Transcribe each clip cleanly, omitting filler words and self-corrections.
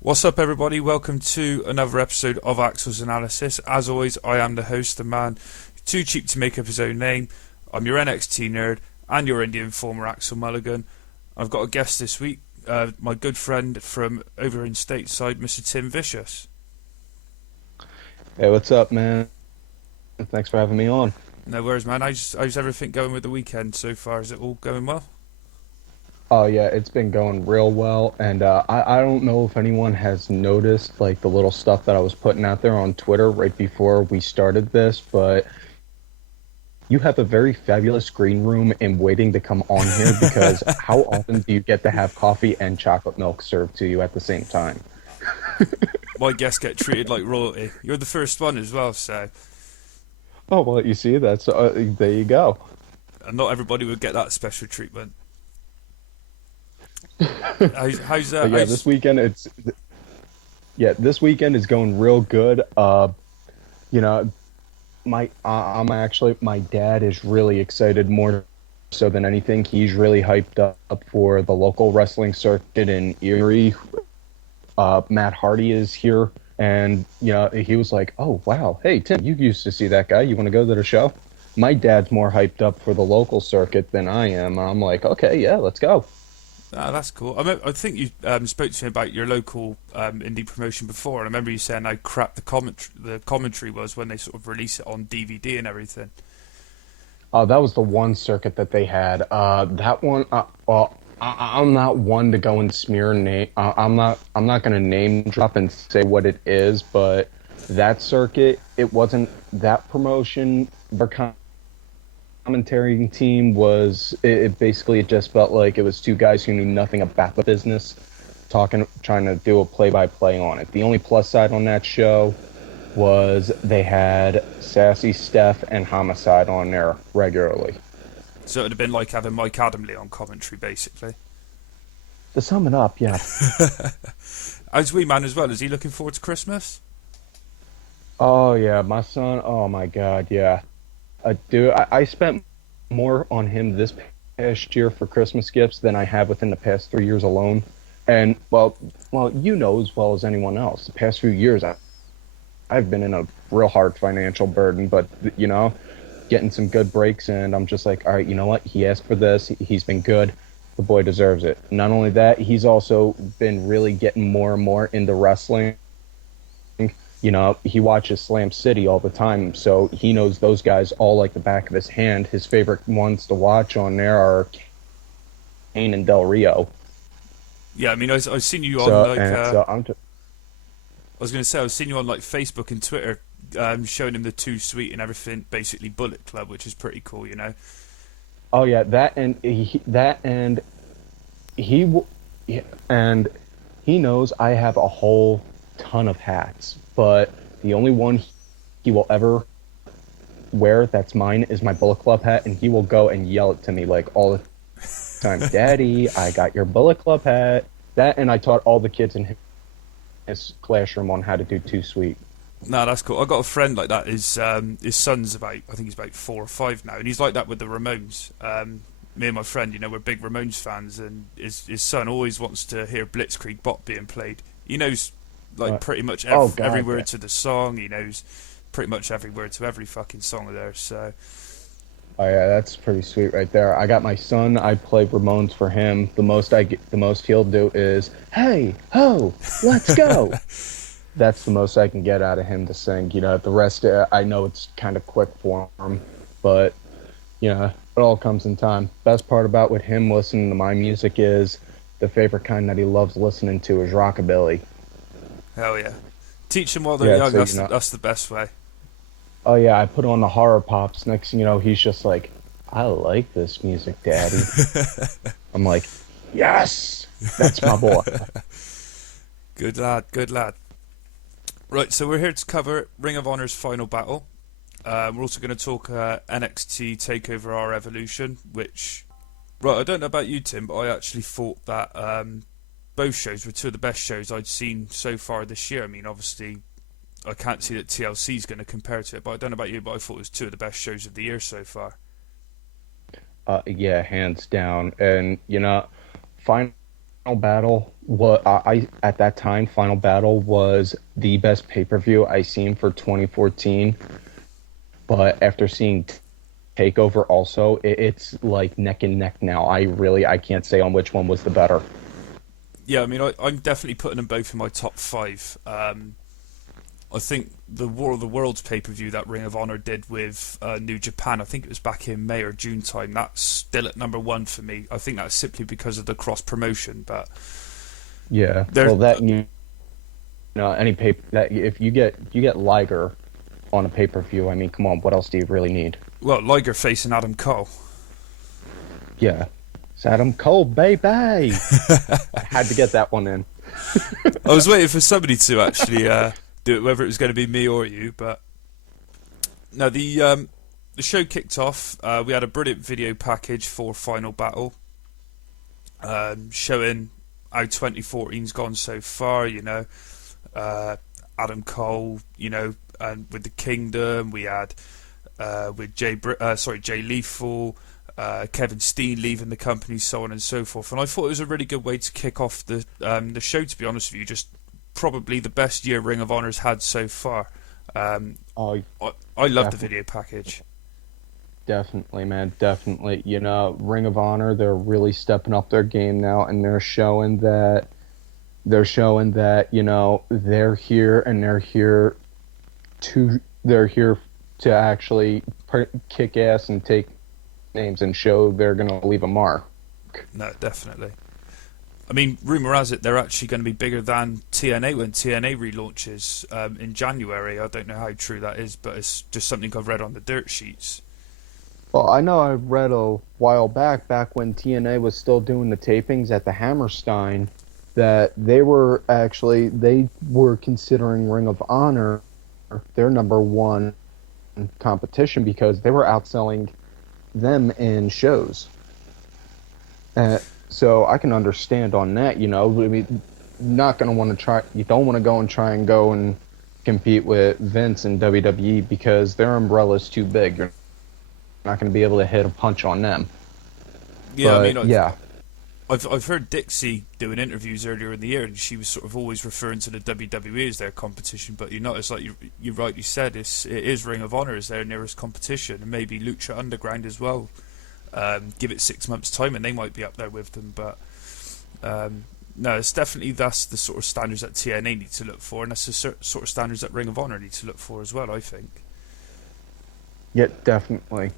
What's up, everybody? Welcome to another episode of Axel's Analysis. As always, I am the host, the man too cheap to make up his own name. I'm your NXT nerd and your Indian former Axel Mulligan. I've got a guest this week, my good friend from over in stateside, Mr. Tim Vicious. Hey, what's up, man? Thanks for having me on. No worries, man. How's everything going with the weekend so far? Is it all going well? Oh yeah, it's been going real well, and I don't know if anyone has noticed like the little stuff that I was putting out there on Twitter right before we started this, but you have a very fabulous green room and waiting to come on here because how often do you get to have coffee and chocolate milk served to you at the same time? My guests get treated like royalty. You're the first one as well, so Oh well, you see, that's there you go. and not everybody would get that special treatment. How's But yeah, how's this weekend this weekend is going real good. You know, I'm actually my dad is really excited more so than anything. He's really hyped up for the local wrestling circuit in Erie. Matt Hardy is here, and he was like, "Oh wow, hey Tim, you used to see that guy. You want to go to the show?" My dad's more hyped up for the local circuit than I am. I'm like, "Okay, yeah, let's go." Ah, that's cool. I think you spoke to me about your local indie promotion before, and I remember you saying how crap the commentary was when they sort of release it on DVD and everything. That was the one circuit that they had. That one, I'm not one to go and smear name. I'm not going to name drop and say what it is, but that circuit, it wasn't that promotion. Their commentary team was, it basically it just felt like it was two guys who knew nothing about the business, trying to do a play-by-play on it. The only plus side on that show was they had Sassy Steph and Homicide on there regularly. So it would have been like having Mike Adamley on commentary, basically. To sum it up, yeah. How's Wee Man as well? Is he looking forward to Christmas? Oh yeah, my son. Oh my God, yeah. Dude, I spent more on him this past year for Christmas gifts than I have within the past 3 years alone. And well, you know as well as anyone else, the past few years I've been in a real hard financial burden, but getting some good breaks, and I'm just like, all right, you know what? He asked for this. He's been good. The boy deserves it. Not only that, he's also been really getting more and more into wrestling. He watches Slam City all the time, so he knows those guys all like the back of his hand. His favorite ones to watch on there are Kane and Del Rio. Yeah, I mean, I've seen you on So like and so I was going to say I've seen you on like Facebook and Twitter, showing him the Too Sweet and everything, basically Bullet Club, which is pretty cool, you know. oh yeah, he w- yeah, and he knows I have a whole ton of hats, but the only one he will ever wear that's mine is my Bullet Club hat, and he will go and yell it to me like all the time, "Daddy, I got your Bullet Club hat." That, and I taught all the kids in his classroom on how to do Too Sweet. No, that's cool. I got a friend like that. His son's about, I think he's about 4 or 5 now, and he's like that with the Ramones. Me and my friend, we're big Ramones fans, and his son always wants to hear Blitzkrieg Bop being played. He knows like Uh, pretty much oh every God, yeah. word to the song. He knows pretty much every word to every fucking song there. So Oh yeah, that's pretty sweet right there. I got my son. I play Ramones for him. The most he'll do is, "Hey ho, let's go." That's the most I can get out of him to sing. The rest I know it's kind of quick for him, but it all comes in time. Best part about with him listening to my music is the favorite kind that he loves listening to is rockabilly. hell yeah, teach them while they're Yeah, young. so That's the best way. oh yeah, I put on the horror pops. Next thing you know, he's just like, "I like this music, Daddy." I'm like, "Yes, that's my boy." Good lad, good lad. Right, so we're here to cover Ring of Honor's final battle. We're also going to talk NXT TakeOver our Evolution, which, right, I don't know about you, Tim, but I actually thought that both shows were two of the best shows I'd seen so far this year. I mean, obviously, I can't see that TLC is going to compare to it, but I don't know about you, but I thought it was two of the best shows of the year so far. Yeah, hands down. And final Battle, what I at that time, Final Battle was the best pay-per-view I seen for 2014. But after seeing TakeOver, also, it's like neck and neck now. I can't say on which one was the better. Yeah, I mean, I'm definitely putting them both in my top five. I think the War of the Worlds pay-per-view that Ring of Honor did with New Japan, I think it was back in May or June time, that's still at number one for me. I think that's simply because of the cross-promotion, but... Yeah, well, that any paper that if you get Liger on a pay-per-view, I mean, come on, what else do you really need? Well, Liger facing Adam Cole. Yeah, it's Adam Cole, baby. I had to get that one in. I was waiting for somebody to actually do it, whether it was going to be me or you, but no, the show kicked off. We had a brilliant video package for Final Battle, showing how 2014's gone so far. Adam Cole, and with the Kingdom, we had with Jay Lethal, Kevin Steen leaving the company, so on and so forth. And I thought it was a really good way to kick off the show. To be honest with you, just probably the best year Ring of Honor's had so far. I love the video package. Definitely, man, definitely. Ring of Honor, they're really stepping up their game now, and they're showing that they're here, and they're here to actually kick ass and take names and show they're going to leave a mark. No, definitely. I mean, rumour has it they're actually going to be bigger than TNA when TNA relaunches in January. I don't know how true that is, but it's just something I've read on the dirt sheets. Well, I know I read a while back when TNA was still doing the tapings at the Hammerstein, that they were considering Ring of Honor their number one competition because they were outselling them in shows. So I can understand on that, I mean, not going to want to try. You don't want to try and compete with Vince and WWE because their umbrella's too big. You're not going to be able to hit a punch on them. Yeah, but, I've heard Dixie doing interviews earlier in the year, and she was sort of always referring to the WWE as their competition. But you notice, like you rightly said, it is Ring of Honor as their nearest competition, and maybe Lucha Underground as well. Give it 6 months' time, and they might be up there with them. But no, it's definitely that's the sort of standards that TNA need to look for, and that's the sort of standards that Ring of Honor need to look for as well, I think. Yeah, definitely.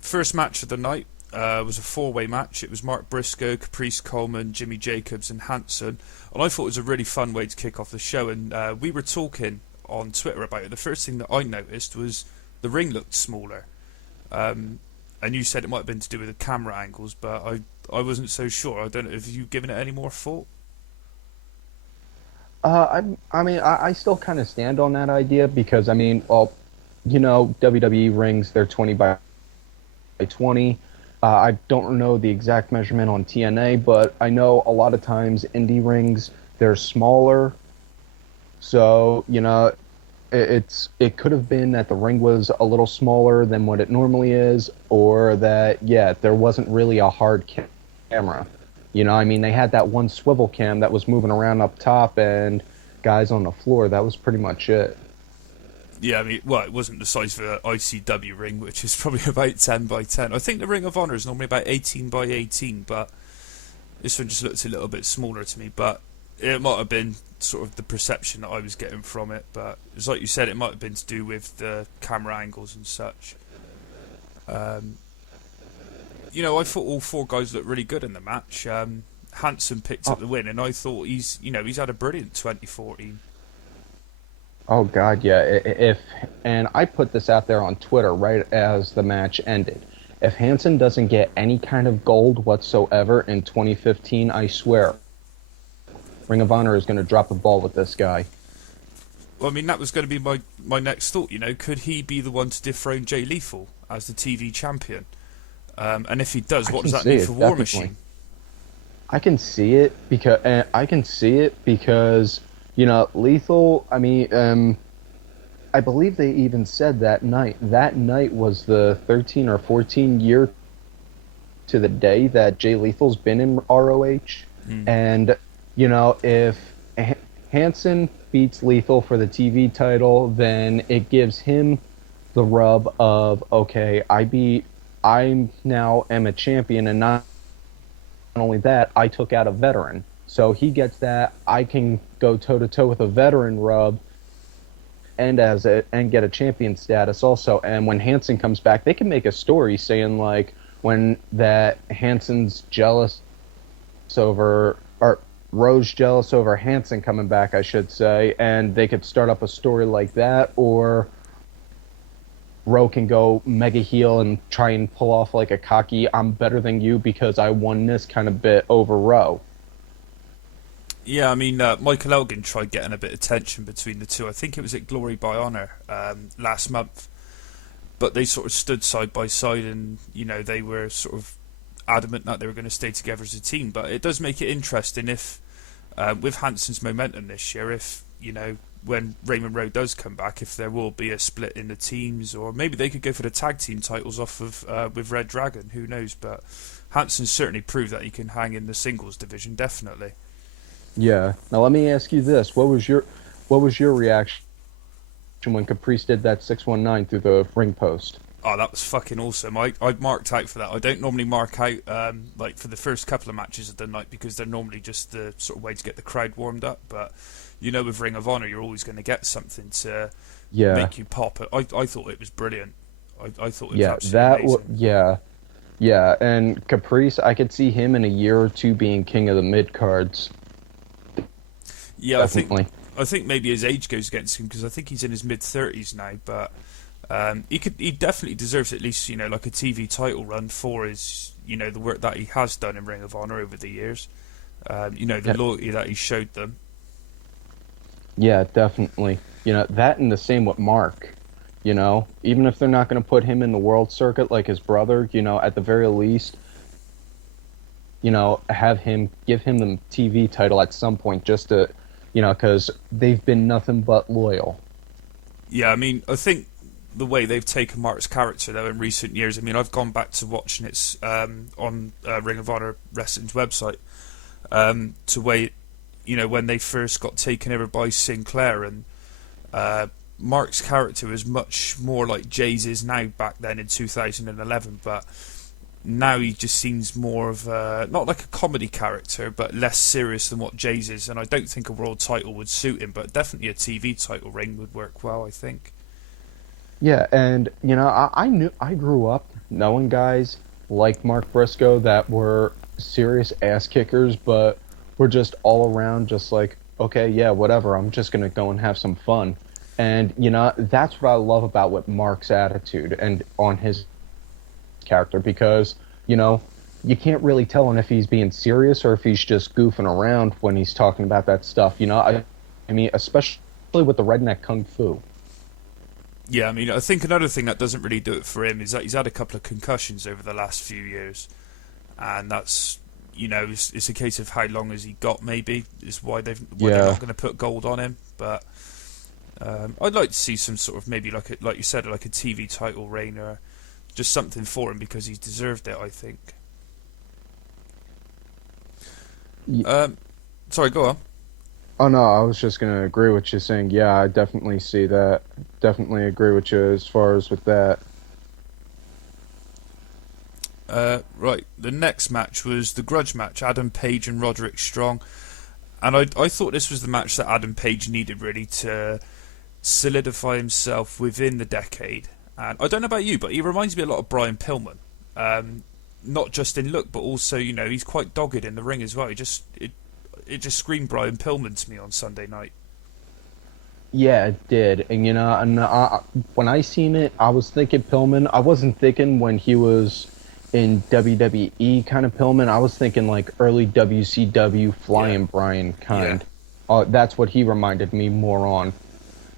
First match of the night was a four-way match. It was Mark Briscoe, Caprice Coleman, Jimmy Jacobs, and Hanson. And I thought it was a really fun way to kick off the show. And we were talking on Twitter about it. The first thing that I noticed was the ring looked smaller. And you said it might have been to do with the camera angles, but I wasn't so sure. I don't know. Have you given it any more thought? I mean, I still kind of stand on that idea because, I mean, WWE rings, they're 20 by 20. I don't know the exact measurement on TNA, but I know a lot of times indie rings, they're smaller. So, it could have been that the ring was a little smaller than what it normally is, or that, there wasn't really a hard camera. I mean, they had that one swivel cam that was moving around up top and guys on the floor. That was pretty much it. Yeah, I mean, well, it wasn't the size of an ICW ring, which is probably about 10 by 10. I think the Ring of Honor is normally about 18 by 18, but this one just looked a little bit smaller to me. But it might have been sort of the perception that I was getting from it. But it's like you said, it might have been to do with the camera angles and such. I thought all four guys looked really good in the match. Hanson picked up the win, and I thought he's had a brilliant 2014. Oh God, yeah. And I put this out there on Twitter right as the match ended. If Hanson doesn't get any kind of gold whatsoever in 2015, I swear, Ring of Honor is going to drop the ball with this guy. Well, I mean, that was going to be my next thought. Could he be the one to dethrone Jay Lethal as the TV champion? And if he does, what does that mean for War Machine? I can see it because. Lethal, I mean, I believe they even said that night was the 13 or 14 year to the day that Jay Lethal's been in ROH. And, if Hansen beats Lethal for the TV title, then it gives him the rub of, okay, I now am a champion, and not only that, I took out a veteran. So he gets that. I can go toe to toe with a veteran rub, and get a champion status also. And when Hansen comes back, they can make a story saying like when that Hansen's jealous over, or Rose jealous over Hansen coming back, I should say, and they could start up a story like that, or Ro can go mega heel and try and pull off like a cocky "I'm better than you because I won this" kind of bit over Ro. Yeah, I mean, Michael Elgin tried getting a bit of tension between the two. I think it was at Glory by Honor last month. But they sort of stood side by side, and, they were sort of adamant that they were going to stay together as a team. But it does make it interesting if, with Hansen's momentum this year, if, when Raymond Rowe does come back, if there will be a split in the teams, or maybe they could go for the tag team titles off of with Red Dragon, who knows. But Hansen certainly proved that he can hang in the singles division, definitely. Yeah. Now let me ask you this: what was your reaction when Caprice did that 619 through the ring post? Oh, that was fucking awesome. I marked out for that. I don't normally mark out like for the first couple of matches of the night, because they're normally just the sort of way to get the crowd warmed up. But with Ring of Honor, you're always going to get something to make you pop. I thought it was brilliant. I thought it was absolutely amazing. Yeah. And Caprice, I could see him in a year or two being king of the mid cards. Yeah, definitely. I think maybe his age goes against him, because I think he's in his mid-30s now. But he definitely deserves at least like a TV title run for his the work that he has done in Ring of Honor over the years. The loyalty that he showed them. Yeah, definitely. That, and the same with Mark. Even if they're not going to put him in the world circuit like his brother, at the very least, give him the TV title at some point, just to, because they've been nothing but loyal. Yeah, I mean, I think the way they've taken Mark's character, though, in recent years, I mean, I've gone back to watching it on Ring of Honor Wrestling's website, to wait, when they first got taken over by Sinclair, and Mark's character was much more like Jay's is now back then in 2011, but now he just seems more of not like a comedy character, but less serious than what Jay's is, and I don't think a world title would suit him, but definitely a TV title ring would work well, I think. Yeah, and I grew up knowing guys like Mark Briscoe that were serious ass kickers, but were just all around just like, okay, yeah, whatever, I'm just gonna go and have some fun. And that's what I love about what Mark's attitude and on his character, because you can't really tell him if he's being serious or if he's just goofing around when he's talking about that stuff. I mean, especially with the redneck kung fu. Yeah, I mean, I think another thing that doesn't really do it for him is that he's had a couple of concussions over the last few years, and that's it's a case of how long has he got. Maybe is why they're not going to put gold on him. But I'd like to see some sort of, maybe like you said, like a TV title reign, or just something for him, because he's deserved it, I think. Sorry, go on. Oh no, I was just gonna agree with you saying, yeah, I definitely see that. Definitely agree with you as far as with that. Right, the next match was the grudge match, Adam Page and Roderick Strong, and I thought this was the match that Adam Page needed, really, to solidify himself within the decade. And I don't know about you, but he reminds me a lot of Brian Pillman. Not just in look, but also, he's quite dogged in the ring as well. It just screamed Brian Pillman to me on Sunday night. Yeah, it did. And, when I seen it, I was thinking Pillman. I wasn't thinking when he was in WWE kind of Pillman. I was thinking like early WCW Flying Brian kind. Yeah. That's what he reminded me more on.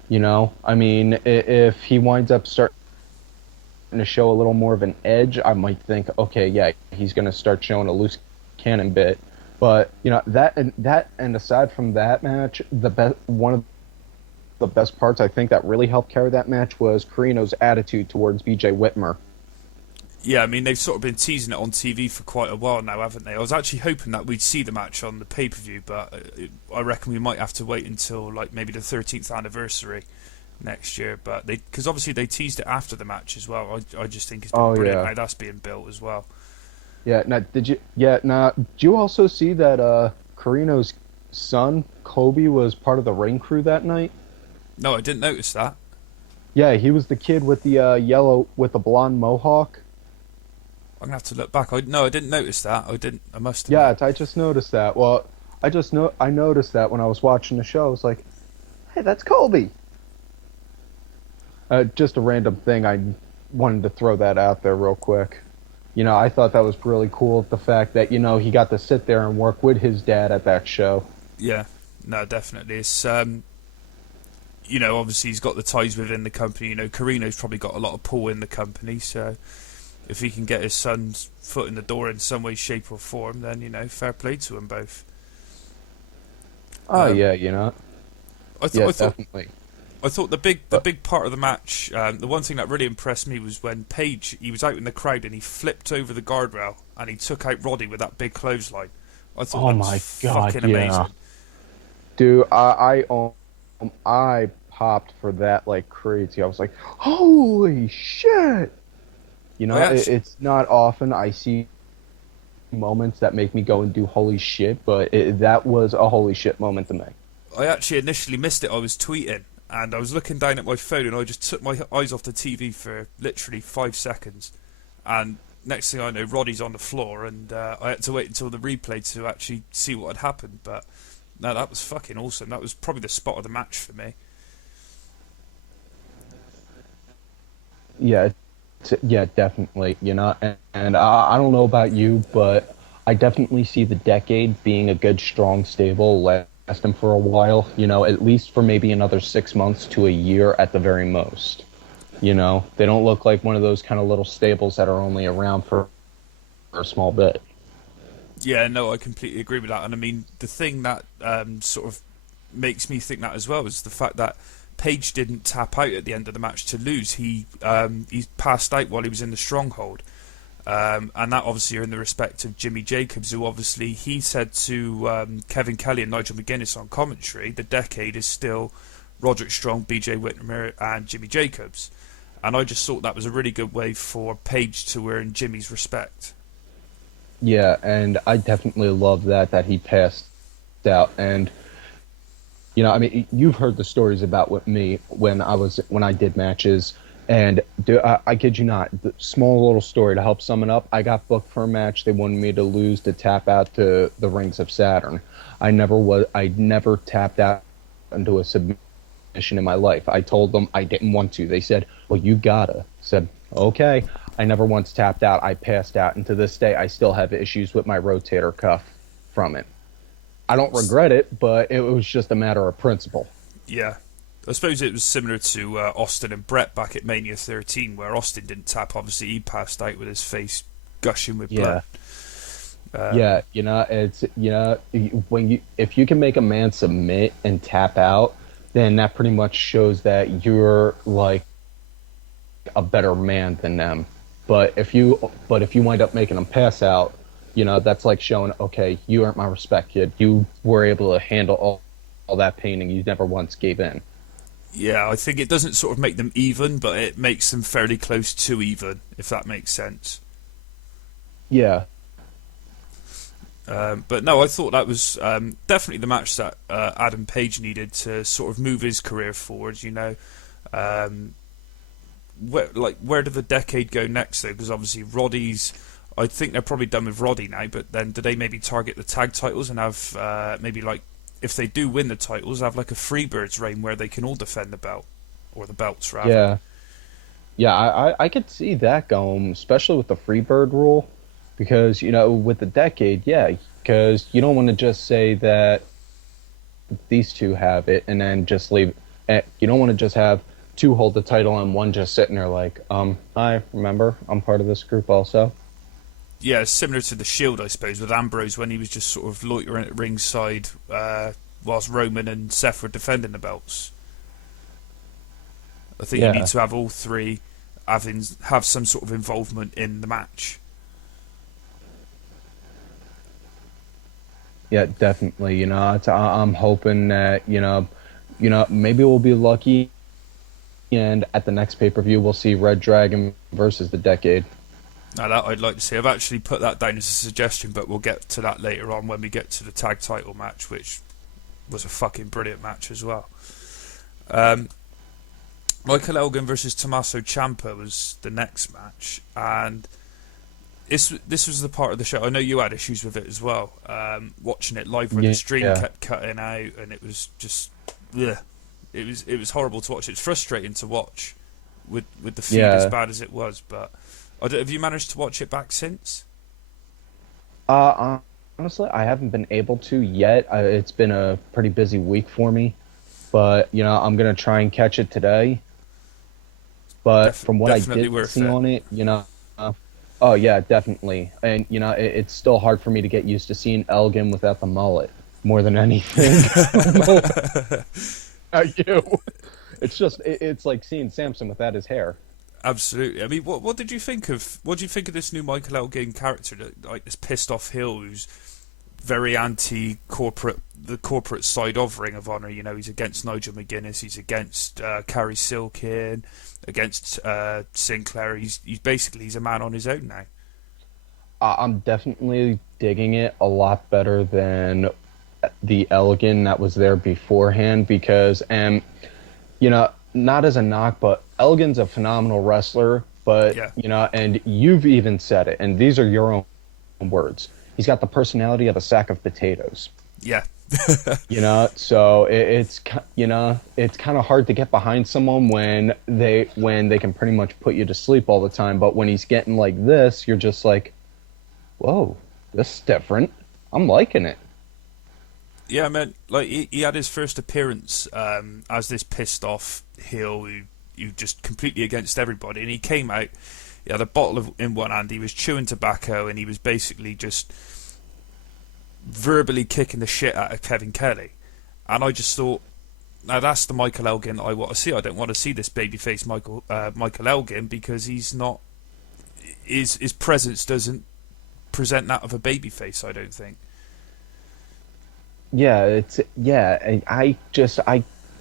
I mean, if he winds up starting to show a little more of an edge, I might think, okay, yeah, he's going to start showing a loose cannon bit. But that and aside from that match, one of the best parts I think that really helped carry that match was Carino's attitude towards BJ Whitmer. Yeah, I mean, they've sort of been teasing it on TV for quite a while now, haven't they? I was actually hoping that we'd see the match on the pay-per-view, but I reckon we might have to wait until like maybe the 13th anniversary next year. But because obviously they teased it after the match as well. I just think it's been Oh brilliant yeah, how that's being built as well. yeah. Now, did you? Yeah. Now, did you also see that Carino's son Kobe was part of the ring crew that night? No, I didn't notice that. Yeah, he was the kid with the yellow with the blonde mohawk. I'm gonna have to look back. No, I didn't notice that. I didn't. I must Yeah, admit. I just noticed that. Well, I noticed that when I was watching the show. I was like, "Hey, that's Colby." Just a random thing. I wanted to throw that out there real quick. I thought that was really cool. The fact that he got to sit there and work with his dad at that show. Yeah, no, definitely. It's obviously he's got the ties within the company. Carino's probably got a lot of pull in the company, so if he can get his son's foot in the door in some way, shape, or form, then fair play to them both. Oh Um, yeah, I thought, yeah, I thought, definitely. I thought the big part of the match, the one thing that really impressed me was when Page, he was out in the crowd and he flipped over the guardrail and he took out Roddy with that big clothesline. I thought Oh that my was God, fucking yeah. amazing. Dude, I popped for that like crazy. I was like, "Holy shit!" I actually, It's not often I see moments that make me go and do holy shit, but that was a holy shit moment to me. I actually initially missed it. I was tweeting and I was looking down at my phone and I just took my eyes off the TV for literally 5 seconds. And next thing I know, Roddy's on the floor and I had to wait until the replay to actually see what had happened. But no, that was fucking awesome. That was probably the spot of the match for me. Yeah, yeah, definitely. And I don't know about you, but I definitely see the decade being a good, strong, stable, lasting for a while. At least for maybe another 6 months to a year at the very most. They don't look like one of those kind of little stables that are only around for a small bit. Yeah, no, I completely agree with that. And I mean, the thing that sort of makes me think that as well is the fact that Page didn't tap out at the end of the match to lose. He passed out while he was in the stronghold. And that obviously are in the respect of Jimmy Jacobs, who obviously he said to Kevin Kelly and Nigel McGuinness on commentary, the decade is still Roderick Strong, BJ Whitmer, and Jimmy Jacobs. And I just thought that was a really good way for Page to earn Jimmy's respect. Yeah, and I definitely love that he passed out. And I mean, you've heard the stories about with me when I did matches, and I kid you not, the small little story to help sum it up. I got booked for a match. They wanted me to lose to tap out to the Rings of Saturn. I never tapped out into a submission in my life. I told them I didn't want to. They said, "Well, you gotta." I said, "Okay." I never once tapped out. I passed out, and to this day, I still have issues with my rotator cuff from it. I don't regret it, but it was just a matter of principle. Yeah. I suppose it was similar to Austin and Brett back at Mania 13, where Austin didn't tap. Obviously, he passed out with his face gushing with Yeah, blood. Um, yeah. It's if you can make a man submit and tap out, then that pretty much shows that you're like a better man than them. But if you wind up making them pass out, that's like showing, okay, you earned my respect, kid. You were able to handle all that pain, and you never once gave in. yeah, I think it doesn't sort of make them even, but it makes them fairly close to even, if that makes sense. Yeah, But no, I thought that was definitely the match that Adam Page needed to sort of move his career forward. Um, where did the decade go next though? Because obviously Roddy's, I think they're probably done with Roddy now. But then do they maybe target the tag titles and have maybe like if they do win the titles, have like a Freebirds reign where they can all defend the belt or the belts rather? yeah, yeah. I could see that going, especially with the Freebird rule, because with the decade, yeah, because you don't want to just say that these two have it and then just leave. You don't want to just have two hold the title and one just sitting there like, I remember I'm part of this group also. Yeah, similar to the Shield, I suppose, with Ambrose when he was just sort of loitering at ringside whilst Roman and Seth were defending the belts. I think you Yeah, need to have all three. have some sort of involvement in the match. Yeah, definitely. I'm hoping that maybe we'll be lucky, and at the next pay-per-view we'll see Red Dragon versus the Decade. Now that I'd like to see. I've actually put that down as a suggestion, but we'll get to that later on when we get to the tag title match, which was a fucking brilliant match as well. Michael Elgin versus Tommaso Ciampa was the next match, and this was the part of the show. I know you had issues with it as well. Watching it live where the stream kept cutting out, and it was just, ugh. It was horrible to watch. It's frustrating to watch with the feed as bad as it was. But have you managed to watch it back since? Honestly, I haven't been able to yet. It's been a pretty busy week for me, but I'm gonna try and catch it today. But from what I did see on it, oh yeah, definitely, and it's still hard for me to get used to seeing Elgin without the mullet more than anything. You, it's like seeing Samson without his hair. Absolutely. I mean, what did you think of this new Michael Elgin character, like this pissed off heel who's very anti-corporate, the corporate side of Ring of Honor? He's against Nigel McGuinness, he's against Carrie Silkin, against Sinclair. He's a man on his own now. I'm definitely digging it a lot better than the Elgin that was there beforehand, because not as a knock, but Elgin's a phenomenal wrestler, but and you've even said it, and these are your own words, he's got the personality of a sack of potatoes. Yeah. So it's kind of hard to get behind someone when they can pretty much put you to sleep all the time, but when he's getting like this, you're just like, whoa, this is different. I'm liking it. Yeah, man. Like he had his first appearance as this pissed off heel who just completely against everybody, and he came out. He had a bottle in one hand. He was chewing tobacco, and he was basically just verbally kicking the shit out of Kevin Kelly. And I just thought, now that's the Michael Elgin I want to see. I don't want to see this babyface Michael Elgin, because he's not. His presence doesn't present that of a babyface, I don't think.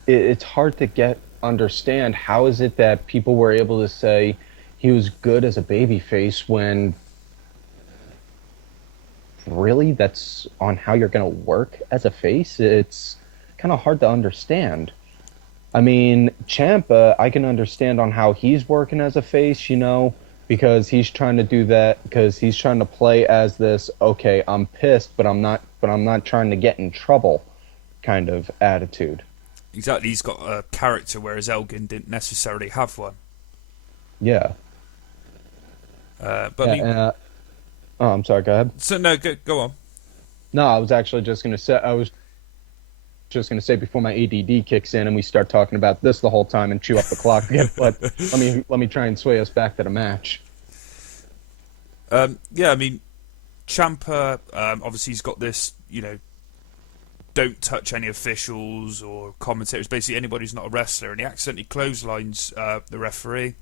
It's hard to understand how is it that people were able to say he was good as a babyface when really that's on how you're going to work as a face. It's kind of hard to understand. I mean, Ciampa, I can understand on how he's working as a face, because he's trying to do that, because he's trying to play as this, okay, I'm pissed, but I'm not trying to get in trouble kind of attitude. Exactly, he's got a character, whereas Elgin didn't necessarily have one. Yeah. I'm sorry, go ahead. So no, go on. No, I was actually just going to say before my ADD kicks in and we start talking about this the whole time and chew up the clock again, but let me try and sway us back to the match. I mean, Ciampa, obviously he's got this, don't touch any officials or commentators, basically anybody who's not a wrestler, and he accidentally clotheslines the referee.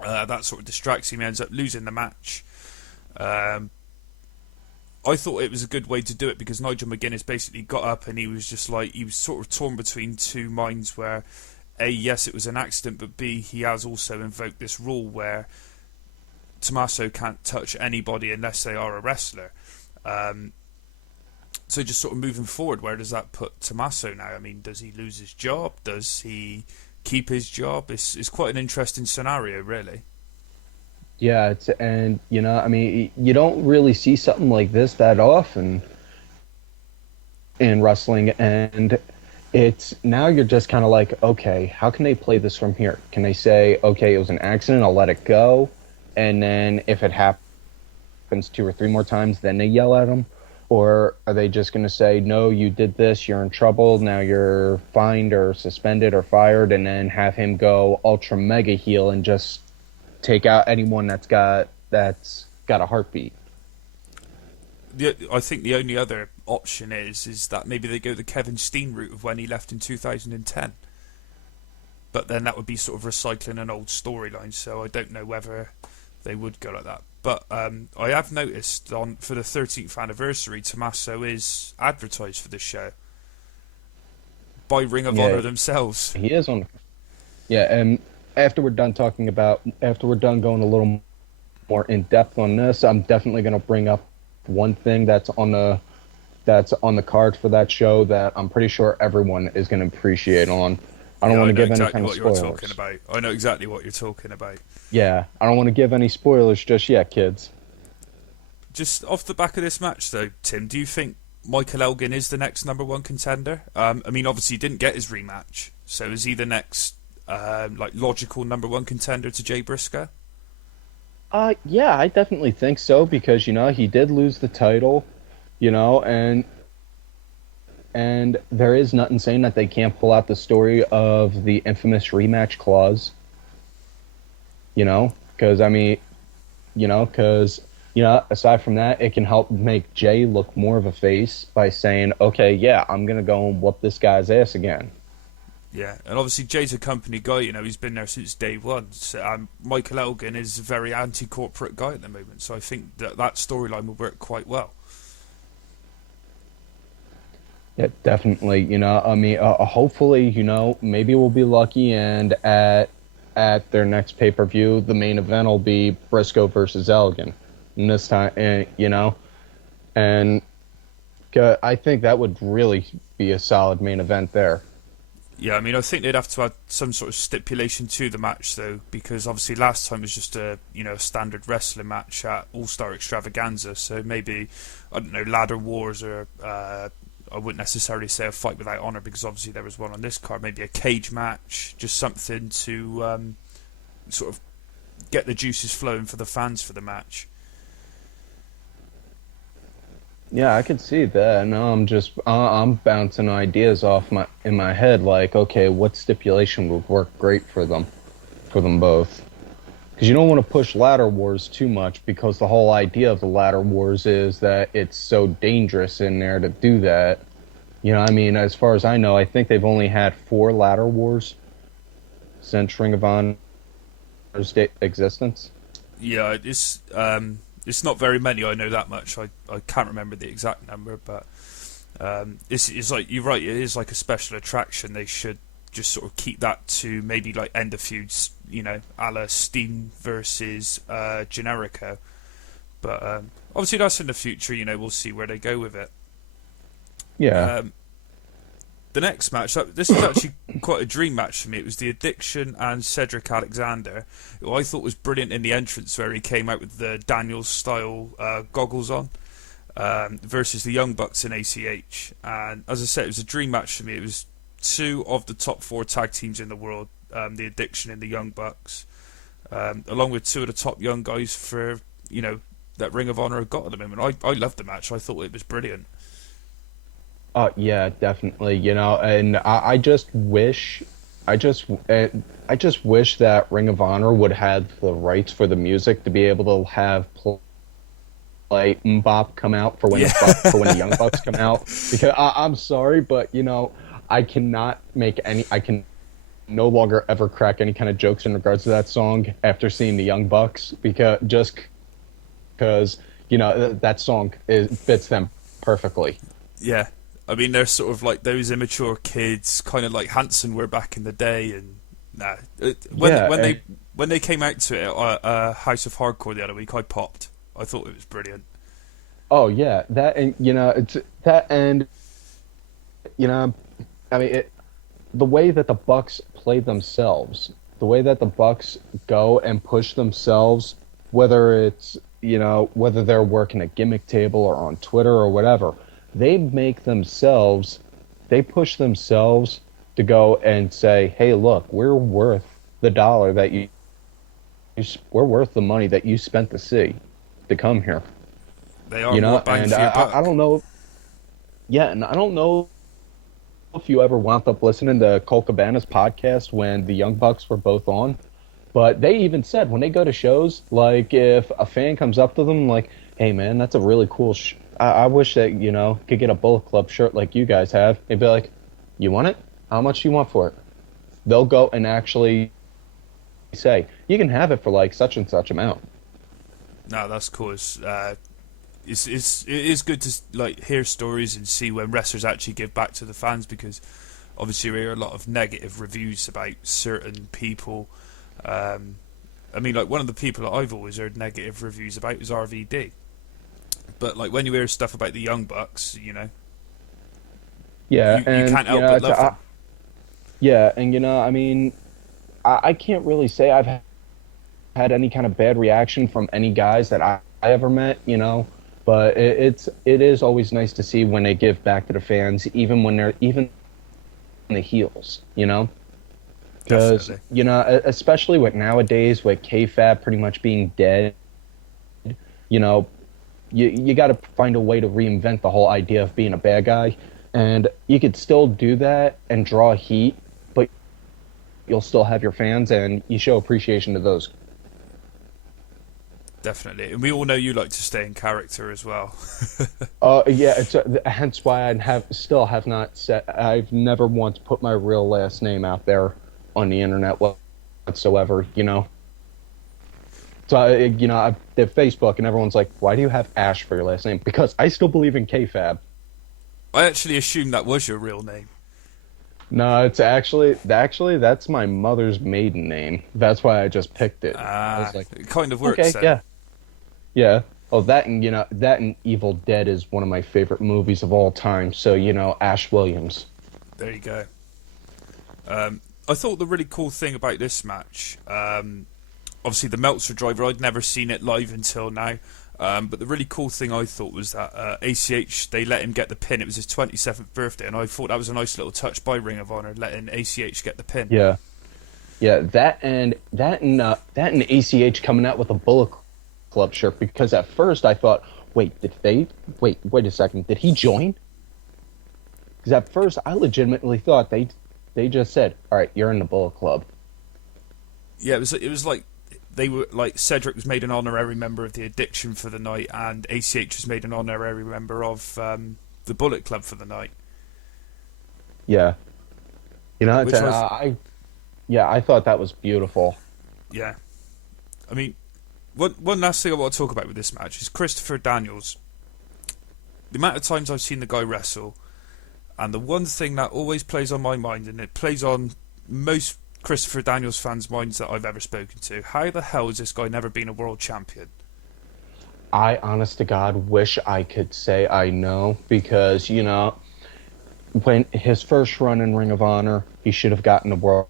That sort of distracts him. He ends up losing the match. I thought it was a good way to do it, because Nigel McGuinness basically got up and he was sort of torn between two minds where, A, yes, it was an accident, but B, he has also invoked this rule where Tommaso can't touch anybody unless they are a wrestler. So just sort of moving forward, where does that put Tommaso now? I mean, does he lose his job? Does he keep his job? It's quite an interesting scenario, really. Yeah, I mean, you don't really see something like this that often in wrestling, and it's now you're just kind of like, okay, how can they play this from here? Can they say, okay, it was an accident, I'll let it go, and then if it happens 2 or 3 more times, then they yell at him? Or are they just going to say, no, you did this, you're in trouble, now you're fined or suspended or fired, and then have him go ultra mega heel and just take out anyone that's got a heartbeat? I think the only other option is that maybe they go the Kevin Steen route of when he left in 2010. but then that would be sort of recycling an old storyline. So I don't know whether they would go like that. But I have noticed for the 13th anniversary, Tommaso is advertised for this show by Ring of Honor themselves. He is on. Yeah, and after we're done going a little more in depth on this, I'm definitely going to bring up one thing that's on the card for that show that I'm pretty sure everyone is going to appreciate on. I don't want to give any kind of spoilers. I know exactly what you're talking about. Yeah, I don't want to give any spoilers just yet, kids. Just off the back of this match, though, Tim, do you think Michael Elgin is the next number one contender? I mean, obviously he didn't get his rematch, so is he the next logical number one contender to Jay Briscoe? Yeah, I definitely think so, because he did lose the title, and there is nothing saying that they can't pull out the story of the infamous rematch clause. Because aside from that, it can help make Jay look more of a face by saying, okay, yeah, I'm going to go and whoop this guy's ass again. Yeah, and obviously Jay's a company guy, he's been there since day one. So, Michael Elgin is a very anti-corporate guy at the moment, so I think that storyline will work quite well. Yeah, definitely. Hopefully, maybe we'll be lucky, and at their next pay-per-view, the main event will be Briscoe versus Elgin. And this time, and I think that would really be a solid main event there. Yeah, I mean, I think they'd have to add some sort of stipulation to the match, though, because obviously last time was just a standard wrestling match at All-Star Extravaganza, so maybe, I don't know, ladder wars, or I wouldn't necessarily say a fight without honor, because obviously there was one on this card, maybe a cage match, just something to sort of get the juices flowing for the fans for the match. Yeah, I could see that. No, I'm bouncing ideas in my head, like, okay, what stipulation would work great for them both? Because you don't want to push ladder wars too much, because the whole idea of the ladder wars is that it's so dangerous in there to do that. As far as I know, I think they've only had 4 ladder wars since Ring of Honor's existence. Yeah, it's not very many, I know that much. I can't remember the exact number, but it's like, you're right, it is like a special attraction. They should just sort of keep that to maybe like end of feuds, a la Steen versus Generico. But obviously that's in the future, we'll see where they go with it. Yeah. The next match, this was actually quite a dream match for me. It was the Addiction and Cedric Alexander, who I thought was brilliant in the entrance, where he came out with the Daniels-style goggles on, versus the Young Bucks in ACH. And as I said, it was a dream match for me. It was 2 of the top 4 tag teams in the world, the Addiction and the Young Bucks, along with 2 of the top young guys for, that Ring of Honor have got at the moment. I loved the match. I thought it was brilliant. Yeah, definitely. And I just wish that Ring of Honor would have the rights for the music to be able to have play Mbop come out for when the Young Bucks come out. Because I'm sorry, but I can no longer ever crack any kind of jokes in regards to that song after seeing the Young Bucks, because that song fits them perfecly. Yeah. I mean, they're sort of like those immature kids, kind of like Hanson were back in the day. And when they came out to it at House of Hardcore the other week, I popped. I thought it was brilliant. Oh yeah, that, and it's that, and the way that the Bucks play themselves, the way that the Bucks go and push themselves, whether it's whether they're working a gimmick table or on Twitter or whatever. They push themselves to go and say, hey, look, we're worth the dollar that we're worth the money that you spent to come here. They are more bang for your buck. I don't know. Yeah, and I don't know if you ever wound up listening to Colt Cabana's podcast when the Young Bucks were both on, but they even said when they go to shows, like if a fan comes up to them like, hey man, that's a really cool I wish that, could get a Bullet Club shirt like you guys have. They'd be like, you want it? How much do you want for it? they'll go and actually say, you can have it for like such and such amount. No, that's cool. It is good to like hear stories and see when wrestlers actually give back to the fans, because obviously we hear a lot of negative reviews about certain people. I mean, like one of the people that I've always heard negative reviews about is RVD. But like when you hear stuff about the Young Bucks, Yeah, you and can't help but love them. yeah, and I mean, I can't really say I've had any kind of bad reaction from any guys that I ever met, but it is always nice to see when they give back to the fans, even when they're even the heels, because Definitely. especially with nowadays with kayfabe pretty much being dead, you know, you got to find a way to reinvent the whole idea of being a bad guy, and you could still do that and draw heat, but you'll still have your fans and you show appreciation to those. Definitely. And we all know you like to stay in character as well. Yeah, it's hence why still have not said, I've never once put my real last name out there on the internet whatsoever. So I did Facebook and everyone's like, "Why do you have Ash for your last name?" Because I still believe in kayfabe. I actually assumed that was your real name. No, it's actually that's my mother's maiden name. That's why I just picked it. I was like, It kind of works okay, then. yeah. Yeah. Oh, that and Evil Dead is one of my favorite movies of all time. So, Ash Williams. There you go. I thought the really cool thing about this match, obviously the Meltzer driver, I'd never seen it live until now, but the really cool thing I thought was that ACH, they let him get the pin. It was his 27th birthday, and I thought that was a nice little touch by Ring of Honor, letting ACH get the pin. Yeah. Yeah, that and ACH coming out with a Bullet Club shirt, because at first I thought, wait a second, did he join? Because at first I legitimately thought they just said, all right, you're in the Bullet Club. Yeah, it was like they were like Cedric was made an honorary member of the Addiction for the night, and ACH was made an honorary member of the Bullet Club for the night. Yeah, Which was, I thought that was beautiful. yeah. I mean, one last thing I want to talk about with this match is Christopher Daniels. The amount of times I've seen the guy wrestle, and the one thing that always plays on my mind, and it plays on most Christopher Daniels fans' minds that I've ever spoken to, how the hell has this guy never been a world champion? I, honest to God, wish I could say I know, because, when his first run in Ring of Honor, he should have gotten a world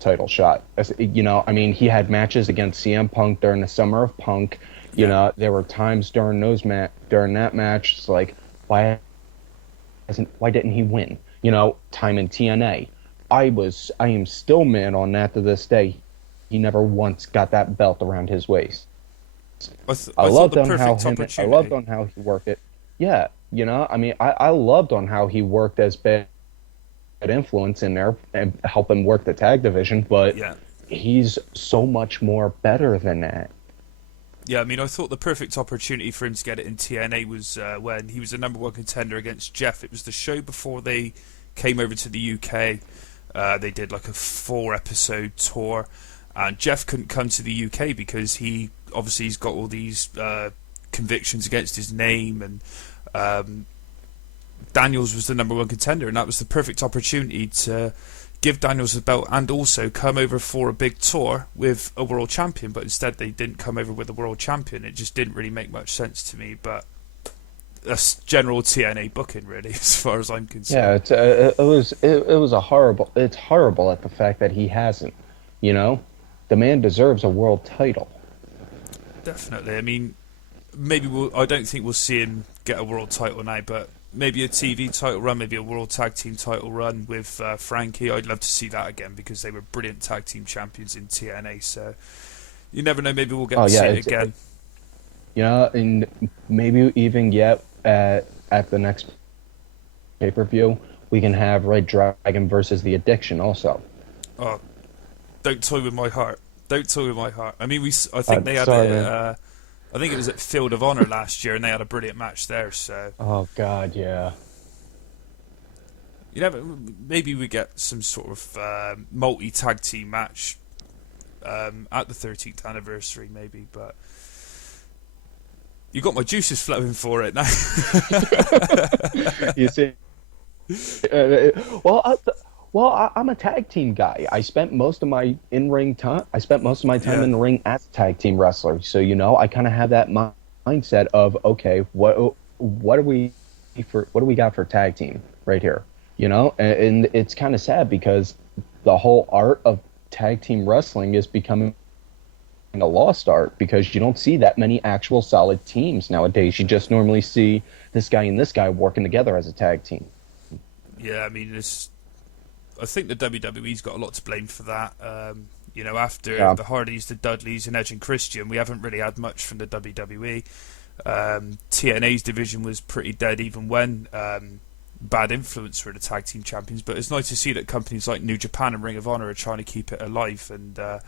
title shot. I mean, he had matches against CM Punk during the Summer of Punk. There were times during during that match, it's like, why didn't he win? Time in TNA. I am still mad on that to this day. He never once got that belt around his waist. I loved on how he worked it. Yeah, I mean, I loved on how he worked as bad influence in there and help him work the tag division, but Yeah. he's so much more better than that. Yeah, I mean, I thought the perfect opportunity for him to get it in TNA was when he was the number one contender against Jeff. It was the show before they came over to the UK. They did like a 4-episode tour, and Jeff couldn't come to the UK because he's got all these convictions against his name, and Daniels was the number one contender, and that was the perfect opportunity to give Daniels the belt and also come over for a big tour with a world champion. But instead they didn't come over with a world champion. It just didn't really make much sense to me, but that's general TNA booking, really, as far as I'm concerned. Yeah, it's horrible at the fact that he hasn't. The man deserves a world title. Definitely. I mean, I don't think we'll see him get a world title now, but maybe a TV title run, maybe a world tag team title run with Frankie. I'd love to see that again, because they were brilliant tag team champions in TNA. So you never know, maybe we'll get to see it again. And maybe even yet at the next pay-per-view, we can have Red Dragon versus the Addiction also. Oh, don't toy with my heart. Don't toy with my heart. I mean, I think they had I think it was at Field of Honor last year, and they had a brilliant match there. So. Oh God, yeah. You never. Maybe we get some sort of multi-tag team match at the 13th anniversary, maybe. But you got my juices flowing for it now. You see, uh, well, I'm a tag team guy. I spent most of my in-ring time. I spent most of my time Yeah. in the ring as a tag team wrestler. So I kind of have that mindset of, okay, what are we what do we got for tag team right here? And it's kind of sad because the whole art of tag team wrestling is becoming a lost art because you don't see that many actual solid teams nowadays. You just normally see this guy and this guy working together as a tag team. Yeah, I mean, I think the WWE's got a lot to blame for that. After the Hardys, the Dudleys, and Edge and Christian, we haven't really had much from the WWE. TNA's division was pretty dead even when Bad Influence were the tag team champions. But it's nice to see that companies like New Japan and Ring of Honor are trying to keep it alive. And the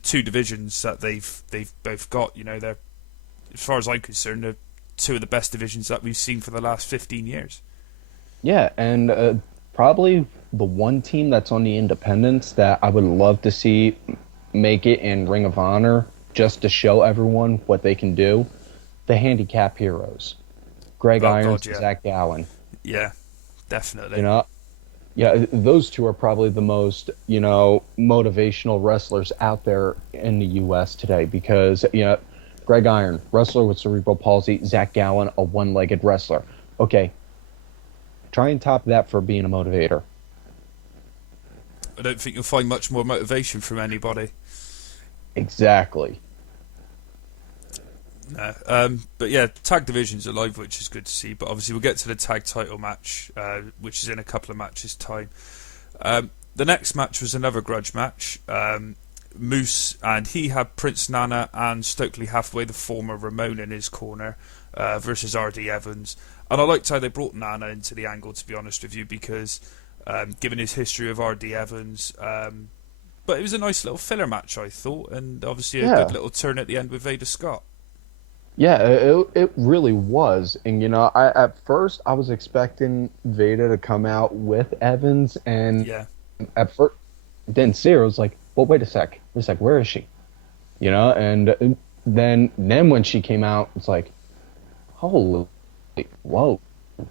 two divisions that they've both got, they're, as far as I'm concerned, they're two of the best divisions that we've seen for the last 15 years. Yeah, and probably the one team that's on the independents that I would love to see make it in Ring of Honor just to show everyone what they can do, the handicap heroes. Greg Irons, God, yeah. Zach Gallen. Yeah, definitely. Yeah, those two are probably the most, motivational wrestlers out there in the U.S. today because, Greg Iron, wrestler with cerebral palsy, Zach Gallen, a one-legged wrestler. Okay, try and top that for being a motivator. I don't think you'll find much more motivation from anybody. Exactly. No. But yeah, tag division's alive, which is good to see. But obviously we'll get to the tag title match, which is in a couple of matches' time. The next match was another grudge match. Moose, and he had Prince Nana and Stokely Hathaway, the former Ramon, in his corner, versus R.D. Evans. And I liked how they brought Nana into the angle, to be honest with you, because given his history of R.D. Evans, but it was a nice little filler match, I thought, and obviously a good little turn at the end with Vader Scott. Yeah, it really was. And, at first I was expecting Vader to come out with Evans, and at first didn't see her. I was like, well, wait a sec, where is she? And then when she came out, it's like, holy, whoa,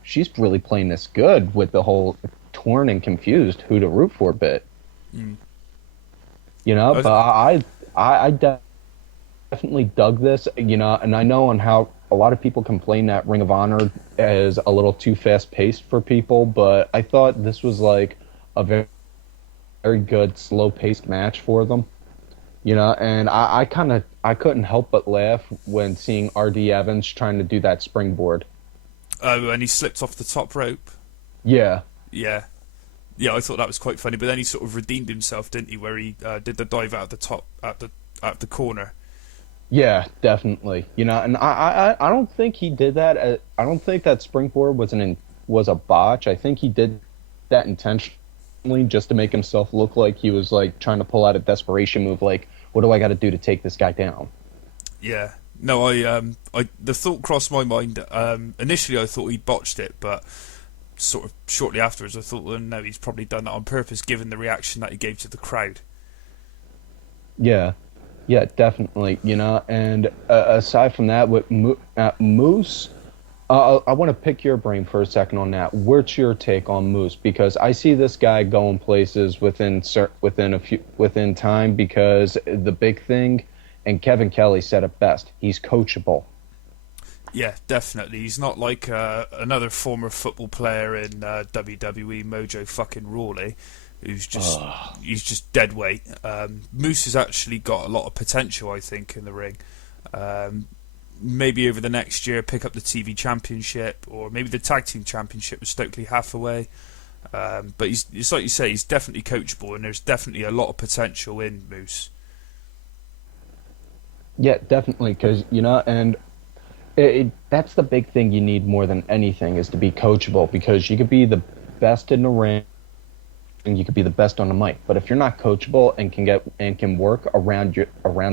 she's really playing this good with the whole torn and confused who to root for bit. But I definitely dug this, and I know on how a lot of people complain that Ring of Honor is a little too fast-paced for people, but I thought this was like a very, very good slow-paced match for them. And I couldn't help but laugh when seeing R.D. Evans trying to do that springboard. Oh, and he slipped off the top rope. Yeah. Yeah, I thought that was quite funny. But then he sort of redeemed himself, didn't he? Where he did the dive out of the top at the corner. Yeah, definitely. And I don't think he did that. I don't think that springboard was a botch. I think he did that intentionally just to make himself look like he was like trying to pull out a desperation move. Like, what do I got to do to take this guy down? Yeah. No, the thought crossed my mind. Initially, I thought he'd botched it, but sort of shortly afterwards, I thought, well, no, he's probably done that on purpose, given the reaction that he gave to the crowd. Yeah, definitely. And aside from that, with Moose, I want to pick your brain for a second on that. What's your take on Moose? Because I see this guy going places within time. Because the big thing, and Kevin Kelly said it best, he's coachable. Yeah, definitely. He's not like another former football player in WWE, Mojo fucking Rawley, who's just he's just dead weight. Moose has actually got a lot of potential, I think, in the ring. Maybe over the next year, pick up the TV Championship or maybe the Tag Team Championship with Stokely Hathaway. But it's like you say, he's definitely coachable, and there's definitely a lot of potential in Moose. Yeah, definitely, because and that's the big thing you need more than anything is to be coachable, because you could be the best in the ring and you could be the best on the mic, but if you're not coachable and can work around